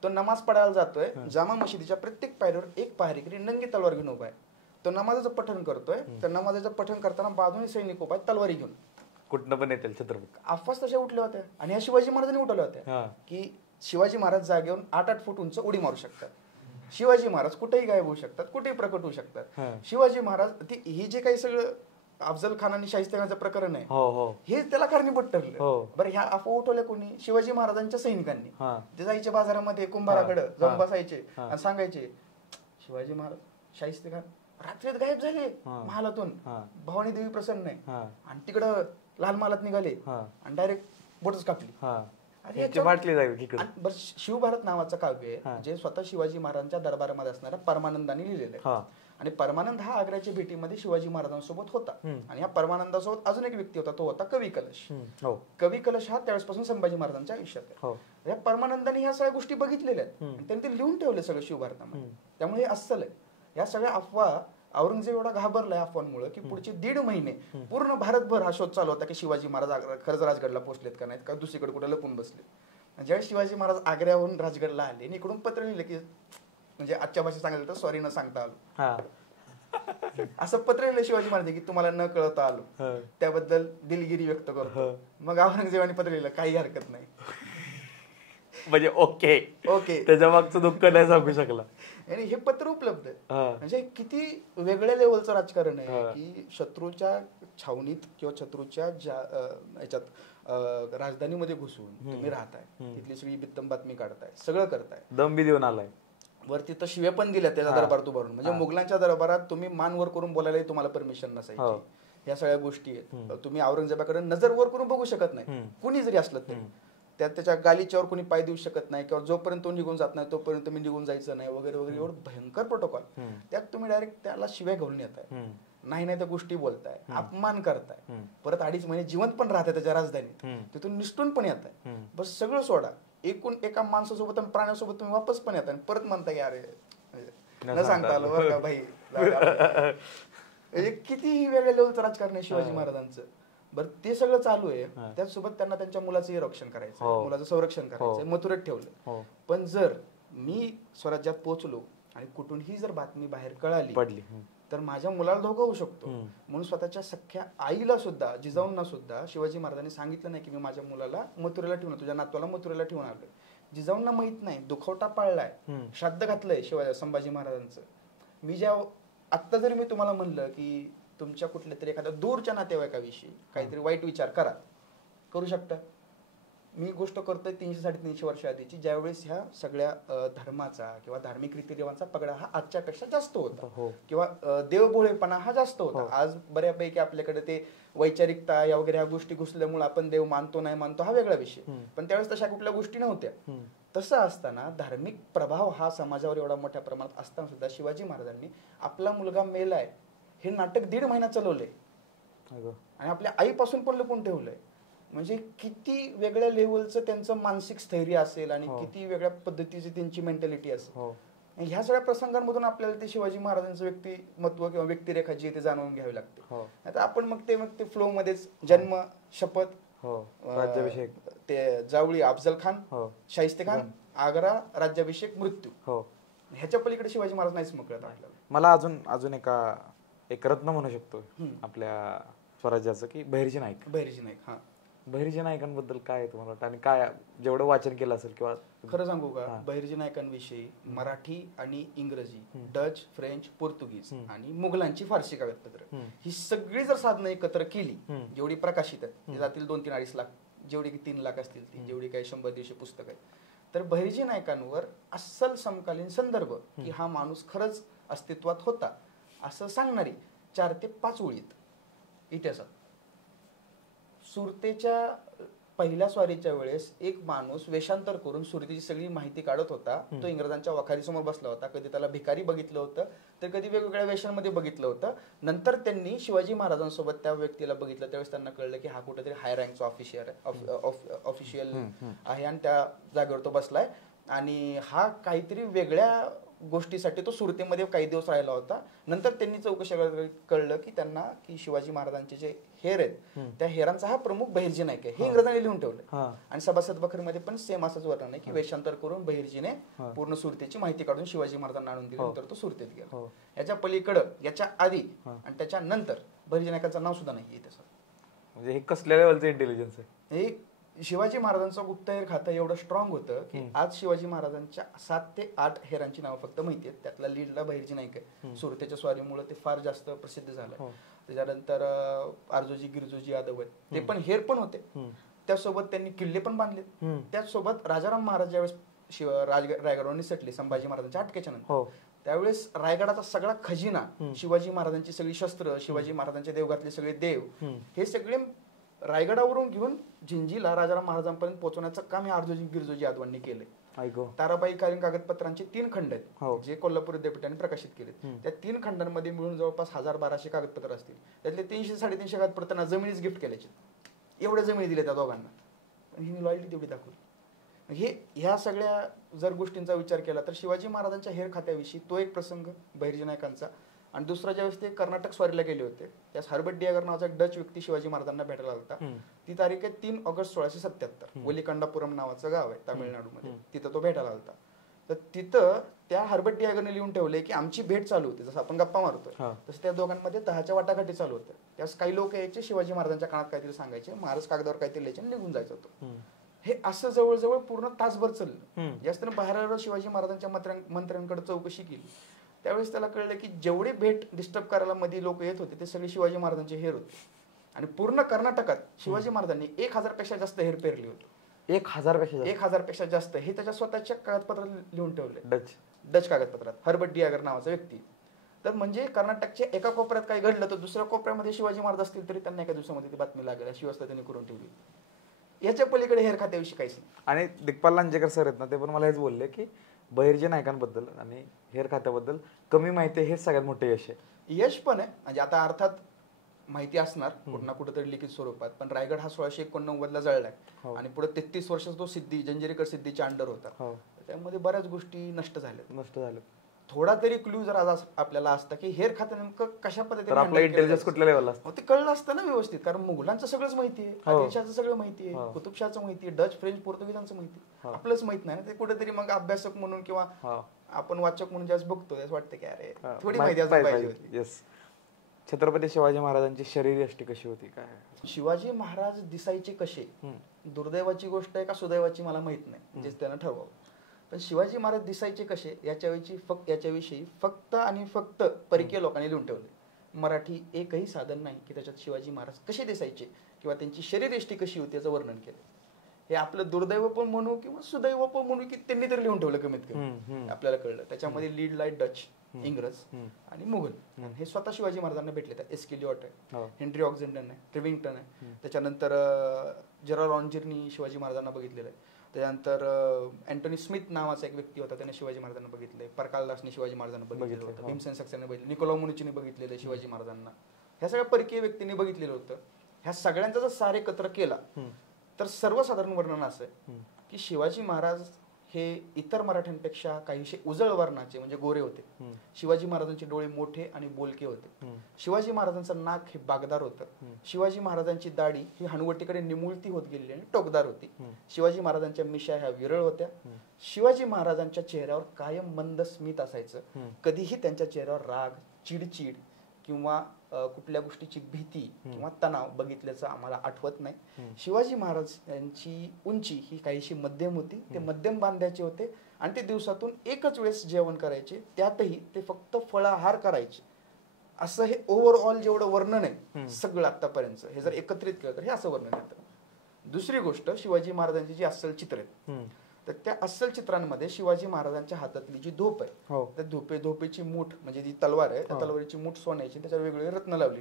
तो नमाज पडायला जातोय, जामा मशिदीच्या प्रत्येक पायरीवर एक पहारेकरी नंगी तलवार घेऊन उभा आहे. तो नमाजाचं पठण करतोय, तर नमाजाचं पठण करताना बाजूने सैनिक उभा आहे तलवारी घेऊन. कुठनं पण येतील छत्रपती. अफवाच तशा उठल्या होत्या आणि ह्या शिवाजी महाराजांनी उठवल्या होत्या की शिवाजी महाराज जागेवरून 8-8 फूट उंच उडी मारू शकतात, शिवाजी महाराज कुठेही गायब होऊ शकतात, कुठेही प्रकट होऊ शकतात. शिवाजी महाराज ही जे काही सगळं अफजल खान आणि शाहिस्ते खानचं प्रकरण आहे हे त्याला कारणीभूत ठरलं. बरं ह्या अफवा उठवल्या कोणी? शिवाजी महाराजांच्या सैनिकांनी. ते जायचे बाजारामध्ये कुंभाराकडे जाऊन बसायचे आणि सांगायचे शिवाजी महाराज शाहिस्ते खान रात्रीत गायब झाले महालातून, भवानी देवी प्रसन्न नाही, आणि तिकडं लाल महालात निघाले आणि डायरेक्ट बोटच कापली. शिवभारत नावाचं काव्य आहे जे स्वतः शिवाजी महाराजांच्या दरबारामध्ये असणाऱ्या परमानंदाने लिहिलेलं आहे. आणि परमानंद हा आग्र्याच्या भेटीमध्ये शिवाजी महाराजांसोबत होता. आणि या परमानंदासोबत अजून एक व्यक्ती होता, तो होता कवी कलश. कवी कलश हा त्यावेळेसपासून संभाजी महाराजांच्या आयुष्यात आहे. या परमानंदाने ह्या सगळ्या गोष्टी बघितलेल्या आहेत, त्यांनी ते लिहून ठेवले सगळं शिवभारतामध्ये. त्यामुळे हे अस्सल आहे. या सगळ्या अफवा, औरंगजेब एवढा घाबरलाय अफवांमुळे की पुढचे 1.5 महिने पूर्ण भारतभर हा शोध चालू होता की शिवाजी महाराज खरंच राजगडला पोहोचलेत का नाहीत, का दुसरीकडे कुठे लपून बसले. ज्यावेळी शिवाजी महाराज आग्र्यावरून राजगडला आले आणि इकडून पत्र लिहिलं की, म्हणजे आजच्या भाषेत सांगायचं तर सॉरी न सांगता आलो, असं पत्र लिहिलं शिवाजी महाराज की तुम्हाला न कळता आलो, त्याबद्दल दिलगिरी व्यक्त करतो. मग औरंगजेबाने पत्र लिहिलं काही हरकत नाही, म्हणजे ओके त्याच्या मागचं दुःख नाही सांगू शकला. आणि हे पत्र उपलब्ध आहे. म्हणजे किती वेगळ्या लेवलचं राजकारण आहे की शत्रूच्या छावणीत किंवा शत्रूच्या याच्यात राजधानीमध्ये घुसून तुम्ही राहताय, तिथली सगळी बित्तम बातमी काढताय, सगळं करताय, दम बी देऊन आलाय, वरती तर शिव्या पण दिल्या त्याच्या दरबार उभारून. म्हणजे मुघलांच्या दरबारात तुम्ही मान वर करून बोलायला तुम्हाला परमिशन नसायची. या सगळ्या गोष्टी आहेत. तुम्ही औरंगजेबाकडे नजर वर करून बघू शकत नाही कुणी जरी असलं तरी. त्याच्या गालीच्यावर कोणी पाय देऊ शकत नाही किंवा जोपर्यंत तो निघून जात नाही तोपर्यंत मी निघून जायचं नाही वगैरे वगैरे एवढं भयंकर प्रोटोकॉल. त्यात तुम्ही डायरेक्ट त्याला शिव्या घालून येताय, नाही त्या गोष्टी बोलताय, अपमान करताय, परत 2.5 महिने जिवंत पण राहताय त्याच्या राजधानीत, तिथून निष्ठून पण येत आहे. बस सगळं सोडा, एकूण एका माणसासोबत आणि प्राण्यासोबत तुम्ही वापस पण येताय परत म्हणता की अरे न सांगता आलं बरं का भाई. कितीही वेगळ्या लेवलचं राजकारण आहे शिवाजी महाराजांचं. बरं ते सगळं चालू आहे, त्याचसोबत त्यांना त्यांच्या मुलाचंही रक्षण करायचं, मुलाचं संरक्षण करायचं, मथुरेत ठेवलं. पण जर मी स्वराज्यात पोहोचलो आणि कुठूनही जर बातमी बाहेर कळाली पडली तर माझ्या मुलाला धोका होऊ शकतो. म्हणून स्वतःच्या सख्या आईला सुद्धा, जिजाऊंना सुद्धा शिवाजी महाराजांनी सांगितलं नाही की मी माझ्या मुलाला मथुरेला ठेवून, तुझ्या नातवाला मथुरेला ठेवून आलोय. जिजाऊंना माहित नाही, दुखवटा पाळलाय, श्राद्ध घातलंय संभाजी महाराजांचं. मी आत्ता जरी मी तुम्हाला म्हणलं की तुमच्या कुठल्या तरी एखाद्या दूरच्या नातेवाईकाविषयी काहीतरी वाईट विचार करू शकता. मी गोष्ट करतोय 300-350 वर्ष आधीची, ज्यावेळेस ह्या सगळ्या धर्माचा किंवा धार्मिक रीतिरिवांचा पगडा हा आजच्यापेक्षा जास्त होता किंवा देवभोळेपणा हा जास्त होता. आज बऱ्यापैकी आपल्याकडे ते वैचारिकता या वगैरे ह्या गोष्टी घुसल्यामुळे आपण देव मानतो नाही मानतो हा वेगळा विषय, पण त्यावेळेस तशा कुठल्या गोष्टी नव्हत्या. तसं असताना धार्मिक प्रभाव हा समाजावर एवढा मोठ्या प्रमाणात असताना सुद्धा शिवाजी महाराजांनी आपला मुलगा मेलाय हे नाटक 1.5 महिना चालवलंय आणि आपल्या आईपासून पण लपून ठेवलंय. म्हणजे किती वेगळ्या लेवलचं त्यांचं मानसिक स्थैर्य असेल आणि किती वेगळ्या पद्धतीची त्यांची मेंटॅलिटी असेल. ह्या सगळ्या प्रसंगांमधून आपल्याला ते शिवाजी महाराजांचं व्यक्तिमत्व किंवा व्यक्तिरेखा जी ते जाणून घ्यावी लागते. आता आपण मग ते फ्लो मध्येच जन्म, शपथ, राज्याभिषेक, ते जावळी अफजल खान, शाहिस्ते खान, आग्रा, राज्याभिषेक, मृत्यू, ह्याच्या पलीकडे शिवाजी महाराज नाहीच मोकळत आपल्याला. मला अजून एक रत्न म्हणू शकतो आपल्या स्वराज्याचं की बहिर्जी नाईक. हा बहिर्जी नायकांबद्दल काय आहे तुम्हाला वाटतं आणि काय जेवढं वाचन केलं असेल किंवा खरं सांगू का, बहिर्जी नायकांविषयी मराठी आणि इंग्रजी, डच, फ्रेंच, पोर्तुगीज आणि मुघलांची फारसी कागदपत्र ही सगळी जर साधनं एकत्र केली, जेवढी प्रकाशित आहेत जातील 2-3-2.5 लाख, जेवढी की 3 लाख असतील ती, जेवढी काही 100-150 पुस्तक आहेत, तर बहिर्जी नायकांवर अस्सल समकालीन संदर्भ की हा माणूस खरंच अस्तित्वात होता असं सांगणारी 4 ते 5 ओळीत इतिहासात. सुरतेच्या पहिल्या स्वारीच्या वेळेस एक माणूस वेषांतर करून सुरतेची सगळी माहिती काढत होता. तो इंग्रजांच्या वखारीसमोर बसला होता. कधी त्याला भिकारी बघितलं होतं तर कधी वेगवेगळ्या वेशांमध्ये बघितलं होतं. नंतर त्यांनी शिवाजी महाराजांसोबत त्या व्यक्तीला बघितलं, त्यावेळेस त्यांना कळलं की हा कुठेतरी हाय रँकचा ऑफिशियल आहे आणि त्या जागेवर तो बसलाय आणि हा काहीतरी वेगळ्या गोष्टीसाठी तो सुरतेमध्ये काही दिवस राहिला होता. नंतर त्यांनी चौकशी कळलं की त्यांना की शिवाजी महाराजांचे जे हेर आहेत त्या हेरांचा हा प्रमुख बहिर्जी नाईक आहे हे इंग्रजांनी लिहून ठेवलं. आणि सभासद बखरीमध्ये पण सेम असंच वर्णन आहे की वेषांतर करून बहिर्जीने पूर्ण सुरतेची माहिती काढून शिवाजी महाराजांना आणून दिली, नंतर तो सुरतेत गेला. याच्या पलीकडं, याच्या आधी आणि त्याच्या नंतर बहिर्जी नायकांचं नाव सुद्धा नाही येते. म्हणजे हे कसल्या लेवलचं इंटेलिजन्स आहे. हे शिवाजी महाराजांचं गुप्तहेर खातं एवढं स्ट्रॉंग होतं की आज शिवाजी महाराजांच्या 7 ते 8 हेरांची नावं फक्त माहिती आहेत. त्यातला लीडला बहिर्जी नाईक आहे. सुरतेच्या स्वारीमुळे ते फार जास्त प्रसिद्ध झालं. त्याच्यानंतर आरजोजी गिरजोजी यादव आहेत, ते पण हेर पण होते. त्यासोबत त्यांनी किल्ले पण बांधले. त्याचसोबत राजाराम महाराज ज्यावेळेस रायगडावर निसटले संभाजी महाराजांच्या अटकेच्या नंतर, त्यावेळेस रायगडाचा सगळा खजिना, शिवाजी महाराजांची सगळी शस्त्र, शिवाजी महाराजांच्या देवघातले सगळे देव, हे सगळे रायगडावरून घेऊन जिंजीला राजाराम महाराजांपर्यंत पोहोचवण्याचं काम हे आरजोजी गिरजोजी यादवांनी केलंय. ताराबाई कालीन कागदपत्रांचे 3 खंड आहेत जे कोल्हापूर विद्यापीठाने प्रकाशित केले. त्या 3 खंडांमध्ये मिळून जवळपास 1000-1200 कागदपत्र असतील. त्यातले 300-350 कागदपत्रांना जमिनीच गिफ्ट केल्याचे, एवढ्या जमिनी दिल्या त्या दोघांना. ही लॉयल्टी तेवढी दाखवली. ह्या सगळ्या जर गोष्टींचा विचार केला तर शिवाजी महाराजांच्या हेर खात्याविषयी तो एक प्रसंग बहिर्जी नायकांचा. आणि दुसरा ज्यावेळेस ते कर्नाटक स्वारीला गेले होते त्यास हर्बर्ट डियागर नावाचा एक डच व्यक्ती शिवाजी महाराजांना भेटायला होता. ती तारीख आहे 3 ऑगस्ट 1677. वलिकंडापुरम नावाचं गाव आहे तामिळनाडूमध्ये, तिथं तो भेटायला होता. तर तिथं त्या हर्बर्ट डियागरने लिहून ठेवले की आमची भेट चालू होती, जसं आपण गप्पा मारतोय तसं त्या दोघांमध्ये तहाच्या वाटाघाटी चालू होत्या. त्यास काही लोक यायचे, शिवाजी महाराजांच्या कानात काहीतरी सांगायचे, महाराज कागदावर काहीतरी लिहायचे आणि निघून जायचं होतं. हे असं जवळजवळ पूर्ण तासभर चाललं. जास्त बाहेर शिवाजी महाराजांच्या मंत्र्यांकडे चौकशी केली. त्यावेळेस त्याला कळलं की जेवढे भेट डिस्टर्ब करायला मध्ये लोक येत होते ते सगळे शिवाजी महाराजांचे हेर होते. आणि पूर्ण कर्नाटकात शिवाजी महाराजांनी 1000 पेक्षा जास्त हेर पेरली होती. 1000 पेक्षा जास्त हे त्याच्या स्वतःच्या कागदपत्रात लिहून ठेवले, डच कागदपत्रात, हर्बर्ट डियागर नावाचा व्यक्ती. तर म्हणजे कर्नाटकच्या एका कोपऱ्यात काही घडलं तर दुसऱ्या कोपऱ्यामध्ये शिवाजी महाराज असतील तरी त्यांना एका दिवसामध्ये ती बातमी लागेल अशी व्यवस्था त्यांनी करून ठेवली. याच्या पलीकडे हेर खात्याविषयी काहीच नाही. आणि दिग्पाल लांजेकर सर आहेत ना, ते पण मला हेच बोलले की बहिर्जी नायकांबद्दल आणि हेर खात्याबद्दल कमी माहिती आहे, हेच सगळ्यात मोठं यश आहे. यश पण आहे, म्हणजे आता अर्थात माहिती असणार कुठं ना कुठेतरी लिखित स्वरूपात, पण रायगड हा 1689ला जळलाय आणि पुढे 33 वर्षाचा तो सिद्धी जंजिरेकर सिद्धीच्या अंडर होता. त्यामध्ये बऱ्याच गोष्टी नष्ट झाल्या. थोडा तरी क्लू जर आज आपल्याला असता की हेर खातं नेमकं कशा पद्धतीने आपला इंटेलिजन्स कुठल्या लेवलला असतं ते कळलं असतं ना व्यवस्थित, कारण मुघलांचं सगळंच माहिती आहे, आदिलशहाचं सगळं माहिती आहे, कुतुबशहाचं माहिती आहे, डच फ्रेंच पोर्तुगीजांचं माहिती आहे, आपलंच माहित नाही ना. ते कुठेतरी मग अभ्यासक म्हणून किंवा आपण वाचक म्हणून ज्यावेळेस बघतो त्यावेळेस वाटतं की अरे थोडी माहिती असं पाहिजे होती. छत्रपती शिवाजी महाराजांची शरीरयष्टी कशी होती काय? शिवाजी महाराज दिसायचे कसे, दुर्दैवाची गोष्ट आहे का सुदैवाची मला माहित नाही, जेच त्यानं ठरवावं. पण शिवाजी महाराज दिसायचे कसे याच्याविषयी फक्त आणि फक्त परकीय लोकांनी लिहून ठेवले. मराठी एकही साधन नाही की त्याच्यात शिवाजी महाराज कसे दिसायचे किंवा त्यांची शरीरयष्टी कशी होती याचं वर्णन केलं. हे आपलं दुर्दैव पण म्हणू किंवा सुदैव पण म्हणू की त्यांनी तरी लिहून ठेवलं कमीत कमी, आपल्याला कळलं. त्याच्यामध्ये लीड लाईट डच, इंग्रज आणि मुघल हे स्वतः शिवाजी महाराजांना भेटले. एस.के. लिओट आहे, हेनरी ऑक्झेंडन आहे, ट्रिविंग्टन आहे, त्याच्यानंतर जेरॉल रॉन्जिरनी शिवाजी महाराजांना बघितलेलं आहे. त्याच्यानंतर अँटोनी स्मिथ नावाचा एक व्यक्ती होता, त्याने शिवाजी महाराजांना बघितलंय. परकालदासने शिवाजी महाराजांना बघितलेलं होतं, भीमसेन सक्सेने बघितलं, निकोला मुनिचीने बघितलेलं शिवाजी महाराजांना. ह्या सगळ्या परकीय व्यक्तींनी बघितलेलं होतं. ह्या सगळ्यांचा जर सार एकत्र केला तर सर्वसाधारण वर्णन असं आहे की शिवाजी महाराज हे इतर मराठ्यांपेक्षा काहीशे उजळ वर्णाचे म्हणजे गोरे होते. शिवाजी महाराजांचे डोळे मोठे आणि बोलके होते. शिवाजी महाराजांचं नाक हे बागदार होतं. शिवाजी महाराजांची दाढी ही हनुवटीकडे निमुळती होत गेलेली आणि टोकदार होती. शिवाजी महाराजांच्या मिशा ह्या विरळ होत्या. शिवाजी महाराजांच्या चेहऱ्यावर कायम मंद स्मित असायचं. कधीही त्यांच्या चेहऱ्यावर राग, चिडचिड किंवा कुठल्या गोष्टीची भीती किंवा तणाव बघितल्याचं आम्हाला आठवत नाही. शिवाजी महाराज यांची उंची ही काहीशी मध्यम होती. ते मध्यम बांध्याचे होते आणि ते दिवसातून एकच वेळेस जेवण करायचे, त्यातही ते फक्त फळाहार करायचे. असं हे ओव्हरऑल जेवढं वर्णन आहे सगळं आतापर्यंत, हे जर एकत्रित केलं तर हे असं वर्णन येतं. दुसरी गोष्ट, शिवाजी महाराजांची जी अस्सल चित्र आहेत तर त्या अस्सल चित्रांमध्ये शिवाजी महाराजांच्या हातातली जी धोप आहे, त्या धोपेची मूठ म्हणजे जी तलवार आहे, त्या तलवारीची मूठ सोन्याची, त्याच्यावर वेगवेगळे रत्न लावली.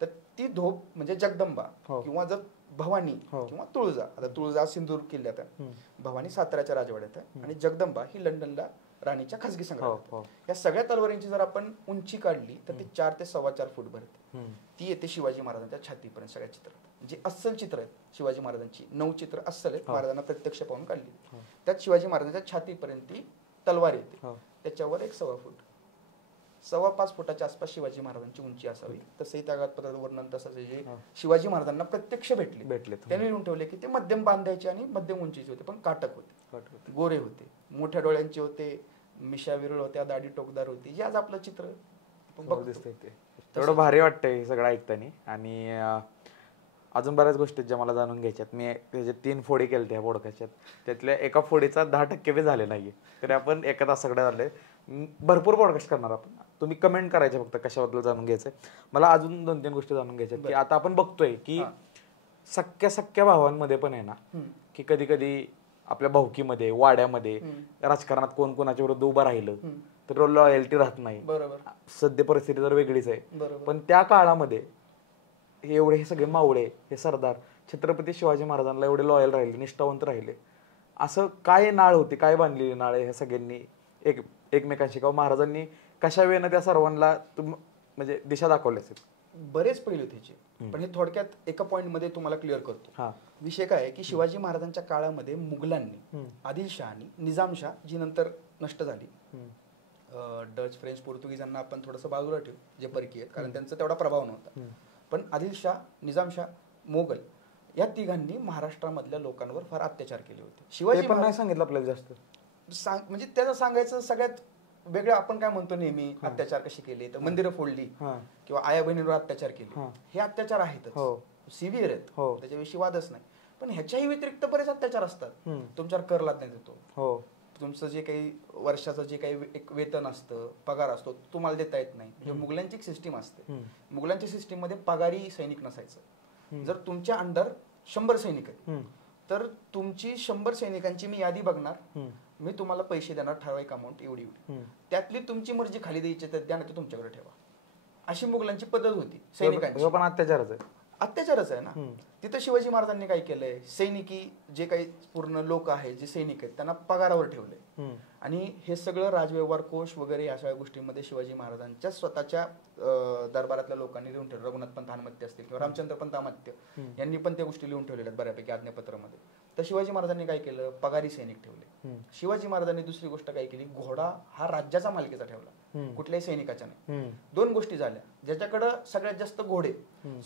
तर ती धोप म्हणजे जगदंबा किंवा जर भवानी किंवा तुळजा, आता तुळजा सिंदूर किल्ल्यात आहे, भवानी साताऱ्याच्या राजवाड्यात आहे आणि जगदंबा ही लंडनला राणीच्या खासगी संग्रहालयात. या सगळ्या तलवारींची जर आपण उंची काढली तर ती 4 ते 4.25 फूट भरते. ती येते शिवाजी महाराजांच्या छातीपर्यंत सगळ्या चित्रात. जी अस्सल चित्र आहेत शिवाजी महाराजांची, 9 चित्र अस्सल आहेत, महाराजांना प्रत्यक्ष पाहून काढली. त्यात शिवाजी महाराजांच्या छातीपर्यंत ती तलवार येते. त्याच्यावर 1.25 फूट, 5.25 फुटाच्या आसपास शिवाजी महाराजांची उंची असावी. तसंही त्या कागदपत्रात वर्णन तसंच जे शिवाजी महाराजांना प्रत्यक्ष भेटले त्यांनी लिहून ठेवले की ते मध्यम बांध्याचे आणि मध्यम उंचीचे होते, पण काटक होते, गोरे होते, मोठ्या डोळ्यांचे होते, मिशा विरळ होत्या, दाढी टोकदार होती. जे आज आपलं चित्र दिसतंय ते एवढं भारी वाटतंय हे सगळं ऐकताना. आणि अजून बऱ्याच गोष्टी ज्या मला जाणून घ्यायच्यात. मी त्याचे 3 फोडी केल्या त्या पॉडकास्टच्यात, त्यातल्या एका फोडीचा 10% बी झाले नाहीये, तरी आपण एका तासाकडे झाले. भरपूर पॉडकास्ट करणार आपण. तुम्ही कमेंट करायचे फक्त कशाबद्दल जाणून घ्यायचंय. मला अजून 2-3 गोष्टी जाणून घ्यायच्यात की आता आपण बघतोय की सख्या भावांमध्ये पण आहे ना की कधी कधी आपल्या भाऊकीमध्ये, वाड्यामध्ये, राजकारणात कोण कोणाच्या विरुद्ध उभं राहिलं तर लॉयल्टी राहत नाही. सध्या परिस्थिती तर वेगळीच आहे, पण त्या काळामध्ये एवढे हे सगळे मावळे, हे सरदार छत्रपती शिवाजी महाराजांना एवढे लॉयल राहिले, निष्ठावंत राहिले. असं काय नाळ होती, काय बांधलेली नाळ ह्या सगळ्यांनी एकमेकांशी, किंवा महाराजांनी कशा वेळेनं त्या सर्वांना म्हणजे दिशा दाखवल्या असेल? बरेच पैलू होते त्याचे, पण हे थोडक्यात एका पॉइंट मध्ये तुम्हाला क्लिअर करतो. विषय काय आहे की शिवाजी महाराजांच्या काळामध्ये मुघलांनी, आदिलशहानी, निजामशाह जी नंतर नष्ट झाली, डच, फ्रेंच, पोर्तुगीजांना आपण थोडंसं बाजूला ठेवू जे परकीय आहेत, कारण त्यांचा तेवढा प्रभाव नव्हता. पण आदिलशाह, निजामशाह, मोगल या तिघांनी महाराष्ट्रामधल्या लोकांवर फार अत्याचार केले होते. शिवाजी पण नाही सांगितलं आपल्याला जास्त, म्हणजे त्याचं सांगायचं सगळ्यात वेगळं आपण काय म्हणतो नेहमी, अत्याचार कशी केले तर मंदिरं फोडली किंवा आया बहिणींवर अत्याचार केले, हे अत्याचार आहेतच, सिव्हिअर आहेत, त्याच्याविषयी वादच नाही. पण ह्याच्याही व्यतिरिक्त बरेच अत्याचार असतात. तुमच्यावर कर लादण्यात येतो, तुमचं जे काही वर्षाचं जे काही एक वेतन असतं, पगार असतो, तुम्हाला देता येत नाही. म्हणजे मुघलांची एक सिस्टीम असते. मुघलांच्या सिस्टीम मध्ये पगारी सैनिक नसायचं. जर तुमच्या अंडर 100 सैनिक आहेत तर तुमची 100 सैनिकांची मी यादी बघणार, मी तुम्हाला पैसे देणार ठराविक अमाऊंट एवढी, त्यातली तुमची मर्जी खाली द्यायची तर द्या, नाही तुमच्याकडे ठेवा. अशी मुघलांची पद्धत होती सैनिकांची. पण अत्याचारच आहे. अत्याचारच आहे ना. तिथं शिवाजी महाराजांनी काय केलंय, सैनिकी जे काही पूर्ण लोक आहेत, जे सैनिक आहेत, त्यांना पगारावर ठेवले. आणि हे सगळं राजव्यवहार कोश वगैरे या सगळ्या गोष्टींमध्ये शिवाजी महाराजांच्या स्वतःच्या दरबारातल्या लोकांनी लिहून ठेवलं. रघुनाथ पंत हनुमत्य असतील किंवा रामचंद्र पंत अमात्य यांनी पण त्या गोष्टी लिहून ठेवलेल्या आहेत बऱ्यापैकी आज्ञापत्रामध्ये. तर शिवाजी महाराजांनी काय केलं, पगारी सैनिक ठेवले. शिवाजी महाराजांनी दुसरी गोष्ट काय केली, घोडा हा राज्याचा मालकीचा ठेवला, कुठल्याही सैनिकाच्या नाही. दोन गोष्टी झाल्या, ज्याच्याकडं सगळ्यात जास्त घोडे,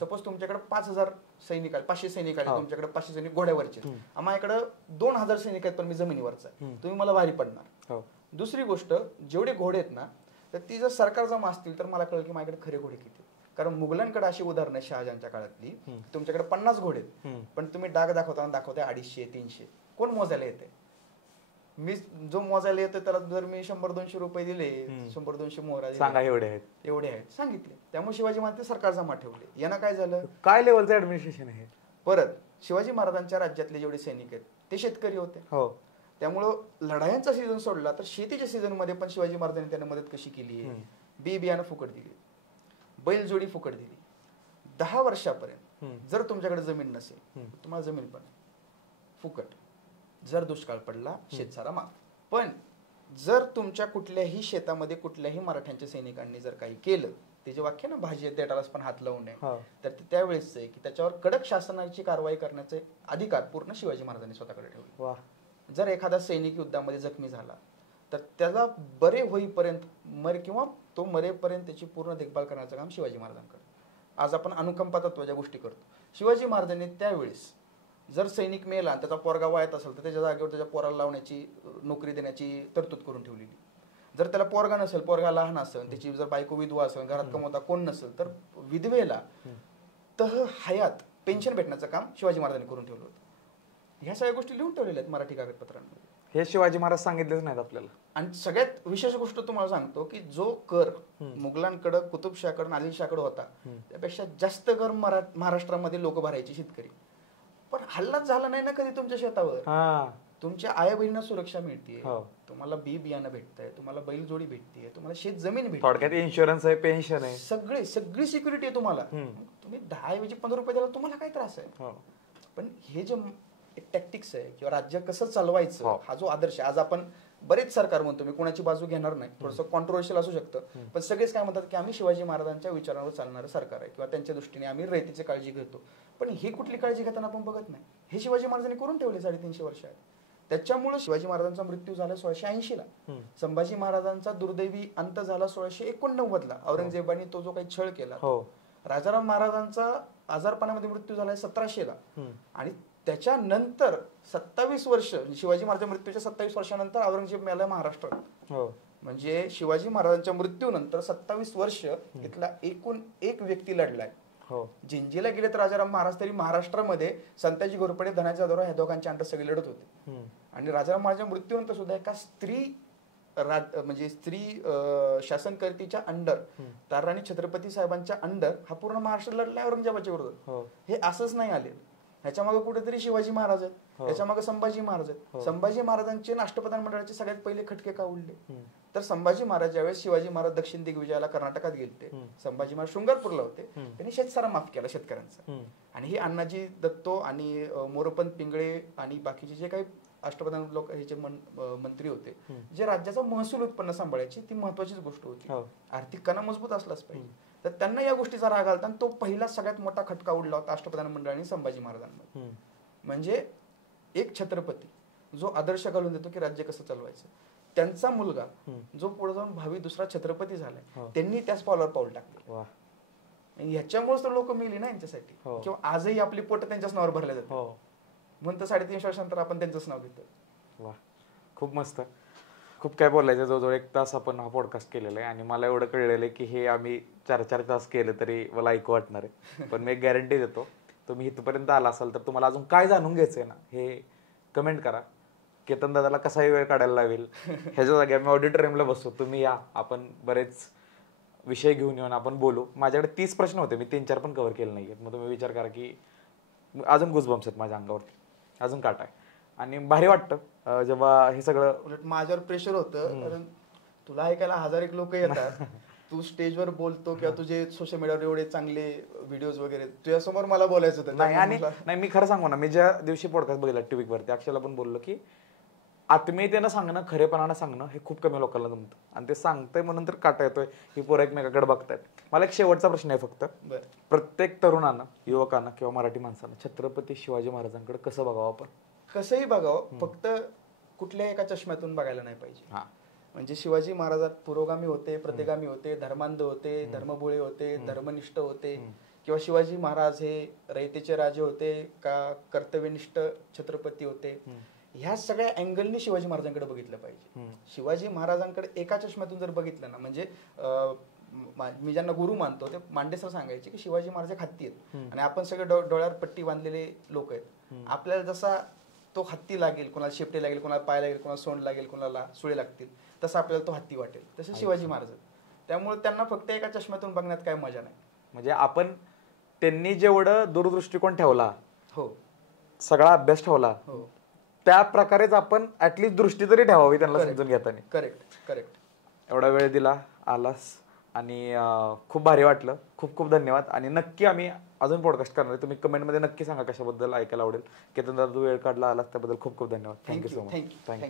सपोज तुमच्याकडे 5,000 सैनिक आहेत, 500 सैनिक आहेत, तुमच्याकडे 500 सैनिक घोड्यावरचे, माझ्याकडे 2,000 सैनिक आहेत पण मी जमिनीवरचा आहे, तुम्ही मला भारी पडणार. दुसरी गोष्ट, जेवढे घोडे आहेत ना, तर ती जर सरकार जमा असतील तर मला कळलं की माझ्याकडे खरे घोडे किती. कारण मुघलांकडे अशी उदाहरणं आहे शहाजहानच्या काळातली, तुमच्याकडे 50 घोडे आहेत पण तुम्ही डाग दाखवताना दाखवताय 250-300. कोण मोजायला येते? मी जो मोजायला येतो त्याला जर मी 100-200 रुपये दिले, 100-200 मोहरा सांगा एवढे आहेत सांगितले. त्यामुळे शिवाजी महाराज सरकार जमा ठेवले. यानं काय झालं, काय लेवलचं ऍडमिनिस्ट्रेशन आहे. परत शिवाजी महाराजांच्या राज्यातले जेवढे सैनिक आहेत ते शेतकरी होते. त्यामुळं लढायांचा सीझन सोडला तर शेतीच्या सीझन मध्ये पण शिवाजी महाराजांनी त्यांना मदत कशी केली, बी बियाणं फुकट दिली, बैलजोडी फुकट दिली. 10 वर्षापर्यंत जर तुमच्याकडे जमीन नसेल तुम्हाला जमीन पण फुकट, जर दुष्काळ पडला शेतसारा माफ. पण जर तुमच्या कुठल्याही शेतामध्ये कुठल्याही मराठ्यांच्या सैनिकांनी जर काही केलं, ते जे वाक्य ना, भाजी देटालाच पण हात लावू नये, तर ते त्यावेळेस आहे की त्याच्यावर कडक शासनाची कारवाई करण्याचे अधिकार पूर्ण शिवाजी महाराजांनी स्वतःकडे ठेवले. जर एखादा सैनिक युद्धामध्ये जखमी झाला तर त्याला बरे होईपर्यंत किंवा तो मरेपर्यंत त्याची पूर्ण देखभाल करण्याचं काम शिवाजी महाराजांकडे. आज आपण अनुकंपा तत्वाच्या गोष्टी करतो. शिवाजी महाराजांनी त्यावेळेस जर सैनिक मेला आणि त्याचा पोरगा वायत असेल तर त्याच्या जागेवर त्याच्या पोराला लावण्याची, नोकरी देण्याची तरतूद करून ठेवलेली. जर त्याला पोरगा नसेल, पोरगा लहान असेल, त्याची जर बायको विधवा असेल, घरात कमवता कोण नसेल, तर विधवेला हयात पेन्शन भेटण्याचं काम शिवाजी महाराजांनी करून ठेवलं होतं. ह्या सगळ्या गोष्टी लिहून ठेवलेल्या आहेत मराठी कागदपत्रांमध्ये. हे शिवाजी महाराज सांगितलेच नाहीत आपल्याला. आणि सगळ्यात विशेष गोष्ट तुम्हाला सांगतो की जो कर मुघलांकडे, कुतुबशाकडे, आदिलशाकडे होता त्यापेक्षा जास्त कर महाराष्ट्रामध्ये लोक भरायचे, शेतकरी. पण हल्लाच झाला नाही ना कधी तुमच्या शेतावर. तुमच्या आया बहिणींना सुरक्षा मिळते, तुम्हाला बी बियाणं भेटतंय, तुम्हाला बैलजोडी भेटते, तुम्हाला शेत जमीन भेटते, थोडक्यात इन्शुरन्स आहे, पेन्शन आहे, सगळी सिक्युरिटी आहे तुम्हाला. तुम्ही 10 ऐवजी 15 रुपये द्याला तुम्हाला काय त्रास आहे. पण हे जे टॅक्टिक्स आहे किंवा राज्य कसं चालवायचं, हा जो आदर्श, आज आपण बरेच सरकार म्हणतो, मी कोणाची बाजू घेणार नाही, थोडंसं कॉन्ट्रोवर्शियल असू शकतं, पण सगळेच काय म्हणतात की आम्ही शिवाजी महाराजांच्या विचारांवर चालणारं सरकार आहे किंवा त्यांच्या दृष्टीने आम्ही रयतेची काळजी घेतो. पण ही कुठली काळजी घेताना आपण बघत नाही. हे शिवाजी महाराजांनी करून ठेवले 350 वर्षात. त्याच्यामुळे शिवाजी महाराजांचा मृत्यू झाला 1680ला. संभाजी महाराजांचा दुर्दैवी अंत झाला 1689ला. औरंगजेबाने तो जो काही छळ केला. राजाराम महाराजांचा आजारपणामध्ये मृत्यू झालाय 1700ला. आणि त्याच्यानंतर 27 वर्ष, शिवाजी महाराजांच्या मृत्यूच्या 27 वर्षानंतर औरंगजेब मेला महाराष्ट्रात. म्हणजे शिवाजी महाराजांच्या मृत्यूनंतर 27 वर्ष इथला एकूण एक व्यक्ती लढलाय. जिंजीला गेले तर राजाराम महाराज, तरी महाराष्ट्रामध्ये संताजी घोरपडे, धनाजी जाधवराव ह्या दोघांच्या अंडर सगळे लढत होते. आणि राजाराम महाराजांच्या मृत्यूनंतर सुद्धा एका स्त्री शासनकर्तीच्या अंडर, ताराणी छत्रपती साहेबांच्या अंडर हा पूर्ण महाराष्ट्र लढलाय औरंगजेबाच्या विरोधात. हे असंच नाही आले, ह्याच्या मागे कुठेतरी शिवाजी महाराज आहेत, ह्याच्या मागे संभाजी महाराज आहेत. संभाजी महाराजांचे राष्ट्रप्रधान मंडळाचे सगळ्यात पहिले खटके का उडले, तर संभाजी महाराज ज्यावेळेस शिवाजी महाराज दक्षिण दिग्विजयाला कर्नाटकात गेलते, संभाजी महाराज शृंगारपूरला होते, त्यांनी शेतसारा माफ केला शेतकऱ्यांचा. आणि ही अण्णाजी दत्तो आणि मोरोपंत पिंगळे आणि बाकीचे जे काही राष्ट्रप्रधान लोक, हे जे मंत्री होते, जे राज्याचा महसूल उत्पन्न सांभाळायची, ती महत्वाचीच गोष्ट होती. आर्थिक कणा मजबूत असलाच पाहिजे. तर त्यांना या गोष्टीचा राग आला आणि तो पहिला सगळ्यात मोठा खटका उडला होता राष्ट्रप्रधान मंडळाने संभाजी महाराजांमध्ये. म्हणजे एक छत्रपती जो आदर्श घालून देतो की राज्य कसं चालवायचं, त्यांचा मुलगा जो पुढे जाऊन भावी दुसरा छत्रपती झालाय, त्यांनी त्याच पावलावर पाऊल टाकलं. ह्याच्यामुळेच तर लोक मिळली ना यांच्यासाठी, किंवा आजही आपली पोट त्यांच्याच नावावर भरल्या जातात. म्हणून तर 350 वर्षानंतर आपण त्यांचंच नाव घेतो. वा, खूप मस्त. खूप काय बोलायचं. जवळजवळ 1 तास आपण हा पॉडकास्ट केलेला आहे आणि मला एवढं कळलेलं आहे की हे आम्ही 4-4 तास केलं तरी मला ऐकू वाटणार आहे. पण मी एक गॅरंटी देतो, तुम्ही इथपर्यंत आला असाल तर तुम्हाला अजून काय जाणून घ्यायचंय ना, हे कमेंट करा. केतन दादाला कसाही वेळ काढायला लावेल, ह्याच्या जागी आम्ही ऑडिटोरियमला बसू, तुम्ही या, आपण बरेच विषय घेऊन येऊन आपण बोलू. माझ्याकडे 30 प्रश्न होते, मी 3-4 पण कव्हर केले नाहीयेत. मग तुम्ही विचार करा की अजून गुजबम्स आहेत माझ्या अंगावरती, अजून काटा आहे. आणि भारी वाटतं जेव्हा हे सगळं. उलट माझ्यावर प्रेशर होतं, कारण तुला ऐकायला 1001 लोक येतात तू स्टेजवर बोलतो किंवा तुझे सोशल मीडियावर एवढे चांगले व्हिडिओज वगैरे तुझ्यासमोर मला बोलायचं होतं नाही. आणि त्यामुळे नाही, मी खरं सांगू ना, मी ज्या दिवशी पॉडकास्ट बघितला टीव्ही वरती अक्षयला पण बोललो की आत्मीयतेनं सांगणं, खरेपणानं सांगणं हे खूप कमी लोकांना जमतं, आणि ते सांगतंय म्हणून तर काटा येतोय ही पोरं एकमेकाकडे बघतायत. मला एक शेवटचा प्रश्न आहे फक्त, बरं. प्रत्येक तरुणानं, युवकांना किंवा मराठी माणसानं छत्रपती शिवाजी महाराजांकडे कसं बघावं आपण? कसंही बघावं, फक्त कुठल्याही एका चष्म्यातून बघायला नाही पाहिजे. हा. म्हणजे शिवाजी महाराजात पुरोगामी होते, प्रतिगामी होते, धर्मांध होते, धर्मभोळे होते, धर्मनिष्ठ होते, किंवा शिवाजी महाराज हे रयतेचे राजे होते का कर्तव्यनिष्ठ छत्रपती होते, ह्या सगळ्या अँगलनी शिवाजी महाराजांकडे बघितलं पाहिजे. शिवाजी महाराजांकडे एका चष्म्यातून जर बघितलं ना, म्हणजे मी ज्यांना गुरु मानतो ते मांडेसर सांगायचे की शिवाजी महाराज एक हत्ती आहेत आणि आपण सगळे डोळ्यावर पट्टी बांधलेले लोक आहेत. आपल्याला जसा तो हत्ती लागेल, कोणाला शेपटी लागेल, कोणाला पाय लागेल, कोणाला सोंड लागेल, कोणाला सुळे लागतील, तसं आपल्याला तो हत्ती वाटेल. तसे शिवाजी महाराज. त्यामुळे त्यांना फक्त एका चष्म्यातून बघण्यात काय मजा नाही. म्हणजे आपण त्यांनी जेवढं दूरदृष्टिकोन ठेवला, हो, सगळा अभ्यास ठेवला, हो, त्या प्रकारेच आपण ऍटलीस्ट दृष्टी तरी ठेवावी त्यांना समजून घेताना. करेक्ट. एवढा वेळ दिला, आलास, आणि खूप भारी वाटलं. खूप खूप धन्यवाद. आणि नक्की आम्ही अजून पॉडकास्ट करणार आहे. तुम्ही कमेंटमध्ये नक्की सांगा कशाबद्दल ऐकायला आवडेल. केतन दादा, तू वेळ काढला, आलास त्याबद्दल खूप खूप धन्यवाद. Thank you so much. थँक्यू.